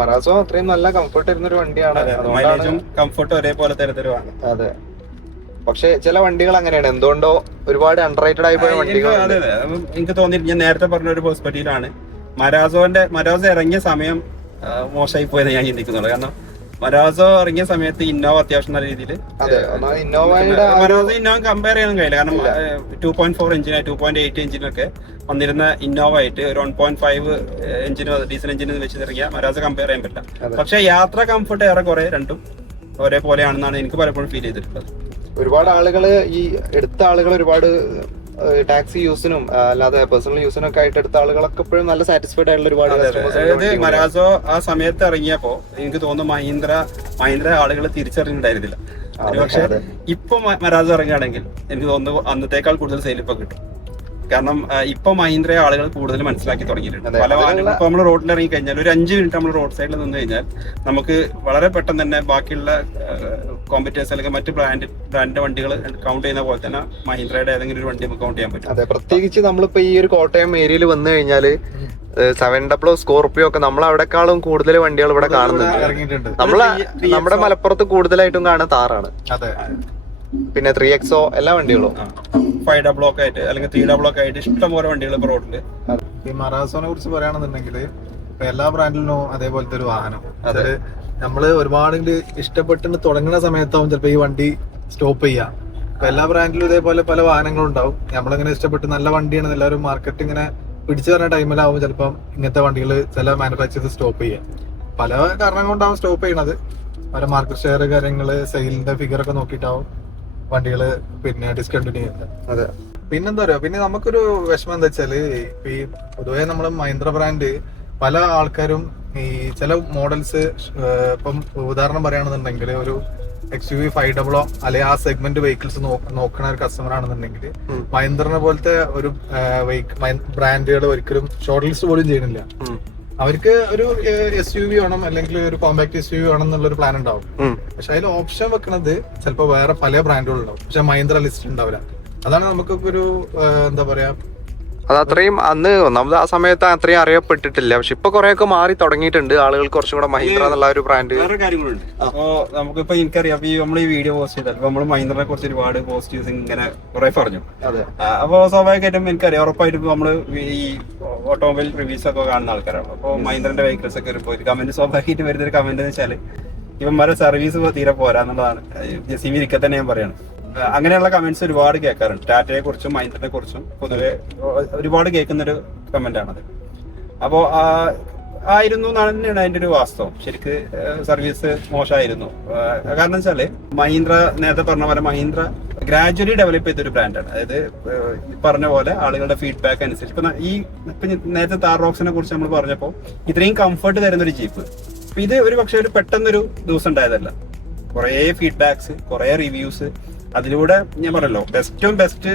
മരാസോ അത്രയും നല്ല കംഫർട്ട് തരുന്ന ഒരു വണ്ടിയാണ്. മൈലേജും കംഫർട്ടും ഒരേപോലെ തരുന്നൊരുമാണ്. അതെ. പക്ഷെ ചില വണ്ടികൾ അങ്ങനെയാണ്, എന്തുകൊണ്ടോ ഒരുപാട് അണ്ടർറേറ്റഡ് ആയി പോയ വണ്ടികൾ. അതെ, എനിക്ക് തോന്നിയിട്ട് ഞാൻ നേരത്തെ പറഞ്ഞ ഒരു പെർസ്പെക്റ്റീവിലാണ് മരാസോ ഇറങ്ങിയ സമയം മോശമായി പോയെന്ന് ഞാൻ ചിന്തിക്കുന്നുള്ളൂ. കാരണം മരാസോ ഇറങ്ങിയ സമയത്ത് ഇന്നോവ അത്യാവശ്യം നല്ല രീതിയിൽ, ഇന്നോവ കമ്പയർ ചെയ്യാൻ കഴിയില്ല. കാരണം 2.4 എഞ്ചിന് 2.8 എഞ്ചിനൊക്കെ വന്നിരുന്ന ഇന്നോവ ആയിട്ട് ഒരു 1.5 എഞ്ചിനോ ഡീസൽ എഞ്ചിന് വെച്ച് ഇറങ്ങിയ മരാസോ കമ്പയർ ചെയ്യാൻ പറ്റില്ല. പക്ഷെ യാത്ര കംഫർട്ട് ഏറെക്കുറെ രണ്ടും ഒരേപോലെയാണെന്നാണ് എനിക്ക് പലപ്പോഴും ഫീൽ ചെയ്തിട്ടുള്ളത്. ഒരുപാട് ആളുകള് ഈ എടുത്ത ആളുകൾ ഒരുപാട് ടാക്സി യൂസിനും അല്ലാതെ പേഴ്സണൽ യൂസിനും ഒക്കെ ആയിട്ട് എടുത്ത ആളുകളൊക്കെ ഇപ്പോഴും നല്ല സാറ്റിസ്ഫൈഡ് ആയിട്ടുള്ള ഒരുപാട്. അതായത് മരാസോ ആ സമയത്ത് ഇറങ്ങിയപ്പോ എനിക്ക് തോന്നുന്നു മഹീന്ദ്ര ആളുകൾ തിരിച്ചറിഞ്ഞിട്ടുണ്ടായിരുന്നില്ല. പക്ഷെ ഇപ്പൊ മരാസോ ഇറങ്ങുകയാണെങ്കിൽ എനിക്ക് തോന്നുന്നു അന്നത്തേക്കാൾ കൂടുതൽ സെയിൽ ഇപ്പൊ കിട്ടും. കാരണം ഇപ്പൊ മഹീന്ദ്ര ആളുകൾ കൂടുതൽ മനസ്സിലാക്കി തുടങ്ങിയിട്ടുണ്ട്. പല വാഹനങ്ങളും ഇപ്പൊ നമ്മൾ റോഡിൽ ഇറങ്ങി കഴിഞ്ഞാൽ ഒരു 5 മിനിറ്റ് നമ്മൾ റോഡ് സൈഡിൽ നിന്ന് കഴിഞ്ഞാൽ നമുക്ക് വളരെ പെട്ടെന്ന് തന്നെ ബാക്കിയുള്ള കോമ്പറ്റേഴ്സ് അല്ലെങ്കിൽ മറ്റ് ബ്രാൻഡിന്റെ വണ്ടികൾ കൗണ്ട് ചെയ്യുന്ന പോലെ തന്നെ മഹീന്ദ്രയുടെ ഏതെങ്കിലും ഒരു വണ്ടി നമുക്ക് കൗണ്ട് ചെയ്യാൻ പറ്റും. അതെ, പ്രത്യേകിച്ച് നമ്മളിപ്പോ ഈ ഒരു കോട്ടയം ഏരിയയിൽ വന്നു കഴിഞ്ഞാല് 700 സ്കോർപിയോ ഒക്കെ നമ്മളവിടെക്കാളും കൂടുതൽ വണ്ടികൾ ഇവിടെ കാണുന്നുണ്ട്. നമ്മുടെ മലപ്പുറത്ത് കൂടുതലായിട്ടും കാണുന്ന താറാണ്. പിന്നെ 3XO എല്ലാ വണ്ടികളും 500 ആയിട്ട് അല്ലെങ്കിൽ 300 ആയിട്ട് ഇഷ്ടംപോലെ വണ്ടികൾ ഇപ്പൊ റോഡില്. ഈ മരാസോനെ കുറിച്ച് പറയുകയാണെന്നുണ്ടെങ്കിൽ ഇപ്പൊ എല്ലാ ബ്രാൻഡിലും അതേപോലത്തെ ഒരു വാഹനം, നമ്മള് ഒരുപാട് ഇഷ്ടപ്പെട്ട് തുടങ്ങുന്ന സമയത്താവും ചിലപ്പോ ഈ വണ്ടി സ്റ്റോപ്പ് ചെയ്യാം. ഇപ്പൊ എല്ലാ ബ്രാൻഡിലും ഇതേപോലെ പല വാഹനങ്ങളും ഉണ്ടാവും. നമ്മളിങ്ങനെ ഇഷ്ടപ്പെട്ട് നല്ല വണ്ടിയാണ് എല്ലാവരും മാർക്കറ്റ് ഇങ്ങനെ പിടിച്ചു പറഞ്ഞ ടൈമിലാവും ചിലപ്പം ഇങ്ങനത്തെ വണ്ടികൾ ചില മാനുഫാക്ചേഴ്സ് സ്റ്റോപ്പ് ചെയ്യാം. പല കാരണം കൊണ്ടാവും സ്റ്റോപ്പ് ചെയ്യണത്. പല മാർക്കറ്റ് ഷെയർ കാര്യങ്ങള് സെയിലിന്റെ ഫിഗർ ഒക്കെ നോക്കിയിട്ടാവും വണ്ടികള് ഡിസ്കണ്ടിന്യൂ ചെയ്യുന്നത്. അതെ. പിന്നെന്താ പറയാ, പിന്നെ നമുക്കൊരു വിഷമം എന്താ വെച്ചാല് ഈ പൊതുവെ നമ്മള് മഹീന്ദ്ര ബ്രാൻഡ് പല ആൾക്കാരും ഈ ചില മോഡൽസ്, ഇപ്പം ഉദാഹരണം പറയുകയാണെന്നുണ്ടെങ്കിൽ ഒരു XUV 500 അല്ലെങ്കിൽ ആ സെഗ്മെന്റ് വെഹിക്കിൾസ് നോക്കുന്ന ഒരു കസ്റ്റമർ ആണെന്നുണ്ടെങ്കിൽ മഹീന്ദ്രനെ പോലത്തെ ഒരു ബ്രാൻഡുകൾ ഒരിക്കലും ഷോർട്ട് ലിസ്റ്റ് പോലും ചെയ്യണില്ല. അവർക്ക് ഒരു SUV വേണം അല്ലെങ്കിൽ ഒരു കോമ്പാക്ട് SUV വേണം എന്നുള്ളൊരു പ്ലാൻ ഉണ്ടാവും. പക്ഷെ അതിൽ ഓപ്ഷൻ വെക്കുന്നത് ചിലപ്പോൾ വേറെ പല ബ്രാൻഡുകൾ ഉണ്ടാവും. പക്ഷെ മഹീന്ദ്ര ലിസ്റ്റ് ഉണ്ടാവില്ല. അതാണ് നമുക്കൊക്കെ ഒരു എന്താ പറയാ, അത് അത്രയും അന്ന് ഒന്നാമത് ആ സമയത്ത് അത്രയും അറിയപ്പെട്ടിട്ടില്ല. പക്ഷെ ഇപ്പൊ കുറെയൊക്കെ മാറി തുടങ്ങിയിട്ടുണ്ട്. ആളുകൾ കുറച്ചും കൂടെ മഹീന്ദ്ര എന്നുള്ള ഒരു ബ്രാൻഡ്. വേറെ കാര്യങ്ങളുണ്ട്. അപ്പോ നമുക്കിപ്പോ എനിക്കറിയാം, നമ്മൾ ഈ വീഡിയോ പോസ്റ്റ് ചെയ്താൽ നമ്മൾ മഹീന്ദ്രനെ കുറിച്ച് ഒരുപാട് പോസിറ്റീവ്സ് ഇങ്ങനെ കുറെ പറഞ്ഞു. അപ്പൊ സ്വാഭാവികമായിട്ടും എനിക്കറിയാം, ഉറപ്പായിട്ടും നമ്മള് ഈ ഓട്ടോമൊബൈൽ റിവ്യൂസ് ഒക്കെ കാണുന്ന ആൾക്കാരാണ്. അപ്പൊ മഹീന്ദ്രന്റെ വെഹിക്കിൾസ് ഒക്കെ വരുമ്പോൾ ഒരു കമന്റ് സ്വാഭാവികമായിട്ട് വരുന്ന ഒരു കമന്റ് എന്ന് വെച്ചാൽ ഇവന്മാരെ സർവീസ് തീരെ പോരാ എന്നുള്ളതാണ്. ജെസിമി ഇരിക്കെ തന്നെ ഞാൻ പറയണം. അങ്ങനെയുള്ള കമന്റ്സ് ഒരുപാട് കേൾക്കാറുണ്ട്. ടാറ്റയെ കുറിച്ചും മഹീന്ദ്രനെ കുറിച്ചും പൊതുവെ ഒരുപാട് കേൾക്കുന്നൊരു കമന്റ് ആണത്. അപ്പോ ആയിരുന്നു തന്നെയാണ് അതിന്റെ ഒരു വാസ്തവം. ശരിക്ക് സർവീസ് മോശമായിരുന്നു. കാരണം വെച്ചാല് മഹീന്ദ്ര നേരത്തെ പറഞ്ഞ പോലെ മഹീന്ദ്ര ഗ്രാജുവലി ഡെവലപ്പ് ചെയ്തൊരു ബ്രാൻഡാണ്. അതായത് പറഞ്ഞ പോലെ ആളുകളുടെ ഫീഡ്ബാക്ക് അനുസരിച്ച് ഇപ്പൊ നേരത്തെ താർ റോക്സിനെ കുറിച്ച് നമ്മൾ പറഞ്ഞപ്പോൾ ഇത്രയും കംഫർട്ട് തരുന്ന ഒരു ജീപ്പ്, ഇത് ഒരു പക്ഷെ ഒരു പെട്ടെന്നൊരു ദിവസം ഉണ്ടായതല്ല. കുറേ ഫീഡ്ബാക്സ്, കുറേ റിവ്യൂസ്, അതിലൂടെ ഞാൻ പറയല്ലോ ബെസ്റ്റ്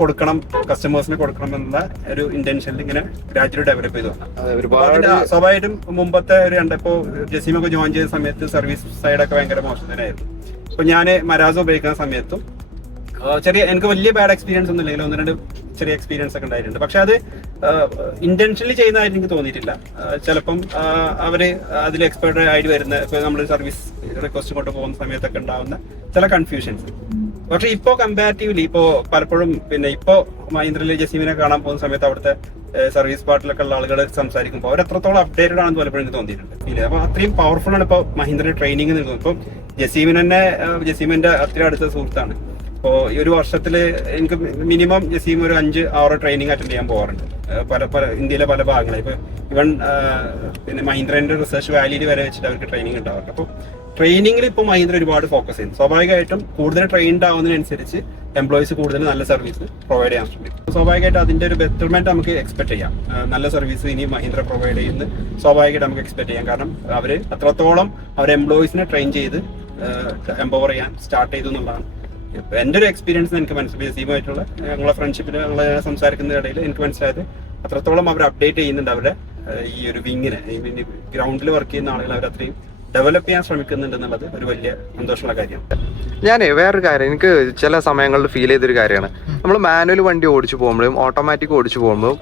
കൊടുക്കണം, കസ്റ്റമേഴ്സിന് കൊടുക്കണം എന്നുള്ള ഒരു ഇന്റൻഷനിൽ ഇങ്ങനെ ഗ്രാജുവലി ഡെവലപ്പ് ചെയ്തു. സ്വാഭാവികമായിട്ടും മുമ്പത്തെ ഇപ്പോ ജസീമൊക്കെ ജോയിൻ ചെയ്ത സമയത്ത് സർവീസ് സൈഡൊക്കെ ഭയങ്കര മോശം തന്നെയായിരുന്നു. ഇപ്പൊ ഞാൻ മരാസോ ഉപയോഗിക്കുന്ന സമയത്തും ചെറിയ എനിക്ക് വലിയ ബാഡ് എക്സ്പീരിയൻസ് ഒന്നും ഇല്ലെങ്കിൽ 1-2 ചെറിയ എക്സ്പീരിയൻസ് ഒക്കെ ഉണ്ടായിട്ടുണ്ട്. പക്ഷെ അത് ഇന്റൻഷനലി ചെയ്യുന്നതായിട്ട് എനിക്ക് തോന്നിയിട്ടില്ല. ചിലപ്പം അവര് അതിൽ എക്സ്പേർട്ട് ആയിട്ട് വരുന്ന ഇപ്പൊ നമ്മൾ സർവീസ് റിക്വസ്റ്റ് കൊണ്ട് പോകുന്ന സമയത്തൊക്കെ ഉണ്ടാവുന്ന ചില കൺഫ്യൂഷൻസ്. പക്ഷെ ഇപ്പോ കമ്പാരിറ്റീവ്ലി ഇപ്പോ പലപ്പോഴും പിന്നെ ഇപ്പോ മഹീന്ദ്രയിലെ ജസീമിനെ കാണാൻ പോകുന്ന സമയത്ത് അവിടുത്തെ സർവീസ് പാർട്ടിലൊക്കെ ഉള്ള ആളുകൾ സംസാരിക്കുമ്പോൾ അവർ എത്രത്തോളം അപ്ഡേറ്റഡ് ആണെന്ന് പലപ്പോഴും എനിക്ക് തോന്നിയിട്ടുണ്ട്. അപ്പൊ അത്രയും പവർഫുൾ ആണ് ഇപ്പൊ മഹീന്ദ്രയുടെ ട്രെയിനിങ് നിൽക്കുന്നത്. ഇപ്പം ജസീമിന്റെ അത്രയും അടുത്ത സുഹൃത്താണ്. അപ്പോൾ ഈ ഒരു വർഷത്തില് എനിക്ക് മിനിമം ജസീം ഒരു 5-6 ട്രെയിനിങ് അറ്റൻഡ് ചെയ്യാൻ പോകാറുണ്ട് പല ഇന്ത്യയിലെ പല ഭാഗങ്ങളിൽ. ഇപ്പൊ ഇവൻ പിന്നെ മഹീന്ദ്രന്റെ റിസർച്ച് വാലിയിൽ വരെ വെച്ചിട്ട് അവർക്ക് ട്രെയിനിങ് ഉണ്ടാവാറുണ്ട്. അപ്പോൾ ട്രെയിനിങ്ങിൽ ഇപ്പോൾ മഹീന്ദ്ര ഒരുപാട് ഫോക്കസ് ചെയ്യുന്നു. സ്വാഭാവികമായിട്ടും കൂടുതൽ ട്രെയിൻഡ് ആവുന്നതിനനുസരിച്ച് എംപ്ലോയീസ് കൂടുതൽ നല്ല സർവീസ് പ്രൊവൈഡ് ചെയ്യാൻ ശ്രമിക്കും. സ്വാഭാവികമായിട്ട് അതിന്റെ ഒരു ബെറ്റർമെന്റ് നമുക്ക് എക്സ്പെക്ട് ചെയ്യാം. നല്ല സർവീസ് ഇനി മഹീന്ദ്ര പ്രൊവൈഡ് ചെയ്യുന്ന സ്വാഭാവികമായിട്ട് നമുക്ക് എക്സ്പെക്ട് ചെയ്യാം. കാരണം അവർ അത്രത്തോളം അവർ എംപ്ലോയീസിനെ ട്രെയിൻ ചെയ്ത് എംപവർ ചെയ്യാൻ സ്റ്റാർട്ട് ചെയ്തു എന്നുള്ളതാണ് എന്റെ ഒരു എക്സ്പീരിയൻസ്. എനിക്ക് മനസ്സിലായി ജസീമുമായിട്ടുള്ള ഞങ്ങളെ ഫ്രണ്ട്ഷിപ്പിൽ ഞങ്ങളെ സംസാരിക്കുന്ന ഇടയിൽ എനിക്ക് മനസ്സിലായത് അത്രത്തോളം അവർ അപ്ഡേറ്റ് ചെയ്യുന്നുണ്ട് അവരുടെ ഈ ഒരു വിങ്ങിനെ, ഗ്രൗണ്ടിൽ വർക്ക് ചെയ്യുന്ന ആളുകൾ അവർ അത്രയും ഡെവലപ്പ് ചെയ്യാൻ ശ്രമിക്കുന്നുണ്ട് എന്നുള്ളത് ഒരു വലിയ സന്തോഷമുള്ള കാര്യമാണ്. ഞാനേ വേറൊരു കാര്യം എനിക്ക് ചില സമയങ്ങളിൽ ഫീൽ ചെയ്തൊരു കാര്യമാണ്, നമ്മൾ മാനുവൽ വണ്ടി ഓടിച്ചു പോകുമ്പോഴും ഓട്ടോമാറ്റിക് ഓടിച്ചു പോകുമ്പോഴും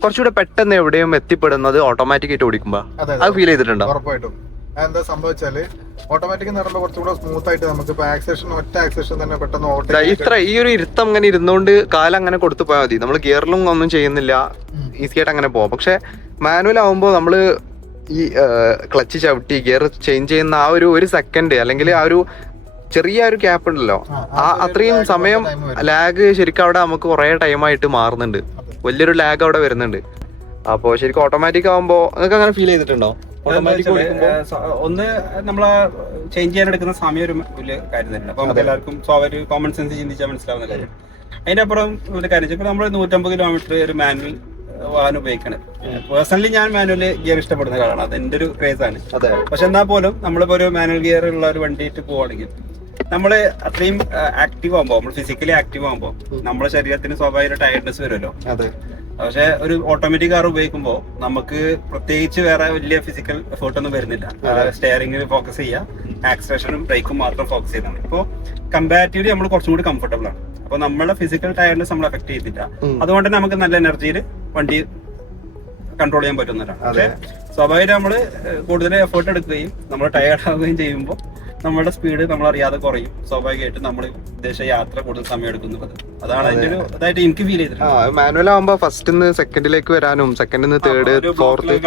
കുറച്ചുകൂടെ പെട്ടെന്ന് എവിടെയും എത്തിപ്പെടുന്നത് ഓട്ടോമാറ്റിക് ആയിട്ട് ഓടിക്കുമ്പോ അത് ഫീൽ ചെയ്തിട്ടുണ്ടോ? ഉറപ്പായിട്ടും. എന്താ സംഭവിച്ചാല് ഓട്ടോമാറ്റിക് എന്ന് പറയുമ്പോൾ കുറച്ചുകൂടെ സ്മൂത്ത് ആയിട്ട് നമുക്ക് ഇപ്പൊ ഒറ്റ ആക്സേഷൻ തന്നെ പെട്ടെന്ന് ഈ ഒരു ഇരുത്തം അങ്ങനെ ഇരുന്നുകൊണ്ട് കാലം അങ്ങനെ കൊടുത്തു പോയാൽ മതി. നമ്മൾ ഗിയറിലും ഒന്നും ചെയ്യുന്നില്ല, ഈസി ആയിട്ട് അങ്ങനെ പോവാം. പക്ഷെ മാനുവൽ ആവുമ്പോൾ നമ്മള് ഈ ക്ലച്ച് ചവിട്ടി ഗിയർ ചേഞ്ച് ചെയ്യുന്ന ആ ഒരു സെക്കൻഡ് അല്ലെങ്കിൽ ആ ഒരു ചെറിയ ഒരു ഗ്യാപ്പ് ഉണ്ടല്ലോ, അത്രയും സമയം ലാഗ് ശരിക്കും അവിടെ നമുക്ക് കുറെ ടൈമായിട്ട് മാറുന്നുണ്ട്. വലിയൊരു ലാഗ് അവിടെ വരുന്നുണ്ട്. അപ്പൊ ശരിക്കും ഓട്ടോമാറ്റിക് ആവുമ്പോ നിങ്ങൾക്ക് അങ്ങനെ ഫീൽ ചെയ്തിട്ടുണ്ടോ? ഒന്ന് നമ്മള് ചേഞ്ച് ചെയ്യാൻ എടുക്കുന്ന സമയം ഒരു വലിയ കാര്യം തന്നെ. അപ്പൊ നമുക്ക് എല്ലാവർക്കും സ്വാഭാവിക കോമൺ സെൻസ് ചിന്തിച്ചാൽ മനസ്സിലാവുന്ന കാര്യം. അതിന്റെ അപ്പുറം ഒരു കാര്യം ഇപ്പൊ നമ്മൾ 150 കിലോമീറ്റർ ഒരു മാനുവൽ വാഹനം ഉപയോഗിക്കണം. പേഴ്സണലി ഞാൻ മാനുവൽ ഗിയർ ഇഷ്ടപ്പെടുന്ന ഒരാളാണ്, അത് എന്റെ ഒരു ക്രേസ് ആണ്. പക്ഷെ എന്നാൽ പോലും നമ്മളിപ്പോ ഒരു മാനുവൽ ഗിയർ ഉള്ള ഒരു വണ്ടിയിട്ട് പോവാണെങ്കിൽ നമ്മള് അത്രയും ആക്റ്റീവ് ആകുമ്പോൾ, നമ്മൾ ഫിസിക്കലി ആക്റ്റീവ് ആകുമ്പോൾ നമ്മുടെ ശരീരത്തിന് സ്വാഭാവിക ടയർഡ്നെസ് വരുമല്ലോ. പക്ഷെ ഒരു ഓട്ടോമാറ്റിക് കാർ ഉപയോഗിക്കുമ്പോൾ നമുക്ക് പ്രത്യേകിച്ച് വേറെ വലിയ ഫിസിക്കൽ എഫേർട്ട് ഒന്നും വരുന്നില്ല. സ്റ്റെയറിംഗിൽ ഫോക്കസ് ചെയ്യുക, ആക്സിലറേഷനും ബ്രേക്കും മാത്രം ഫോക്കസ് ചെയ്താണ്. ഇപ്പോൾ കമ്പാരിറ്റീവ്ലി നമ്മൾ കുറച്ചും കൂടി കംഫർട്ടബിൾ ആണ്. അപ്പൊ നമ്മുടെ ഫിസിക്കൽ ടയർഡ്നെസ് നമ്മൾ എഫക്ട് ചെയ്തില്ല. അതുകൊണ്ട് തന്നെ നമുക്ക് നല്ല എനർജിയിൽ വണ്ടി കൺട്രോൾ ചെയ്യാൻ പറ്റുന്നതാണ്. പക്ഷെ സ്വാഭാവികമായിട്ട് നമ്മൾ കൂടുതൽ എഫേർട്ട് എടുക്കുകയും നമ്മൾ ടയർഡ് ആവുകയും ചെയ്യുമ്പോൾ നമ്മുടെ സ്പീഡ് നമ്മൾ അറിയാതെ കുറയും. സ്വാഭാവികമായിട്ട് നമ്മൾ ഉദ്ദേശ യാത്ര കൂടുതൽ സമയം എടുക്കുന്നത് അതാണ് അതിന്റെ ഒരു ഇതായിട്ട് എനിക്ക് ഫീൽ ചെയ്തിട്ടുണ്ട്. മാനുവൽ ആവുമ്പോ ഫസ്റ്റ് സെക്കൻഡിലേക്ക് വരാനും സെക്കൻഡിൽ തേർഡ് ഫോർത്ത്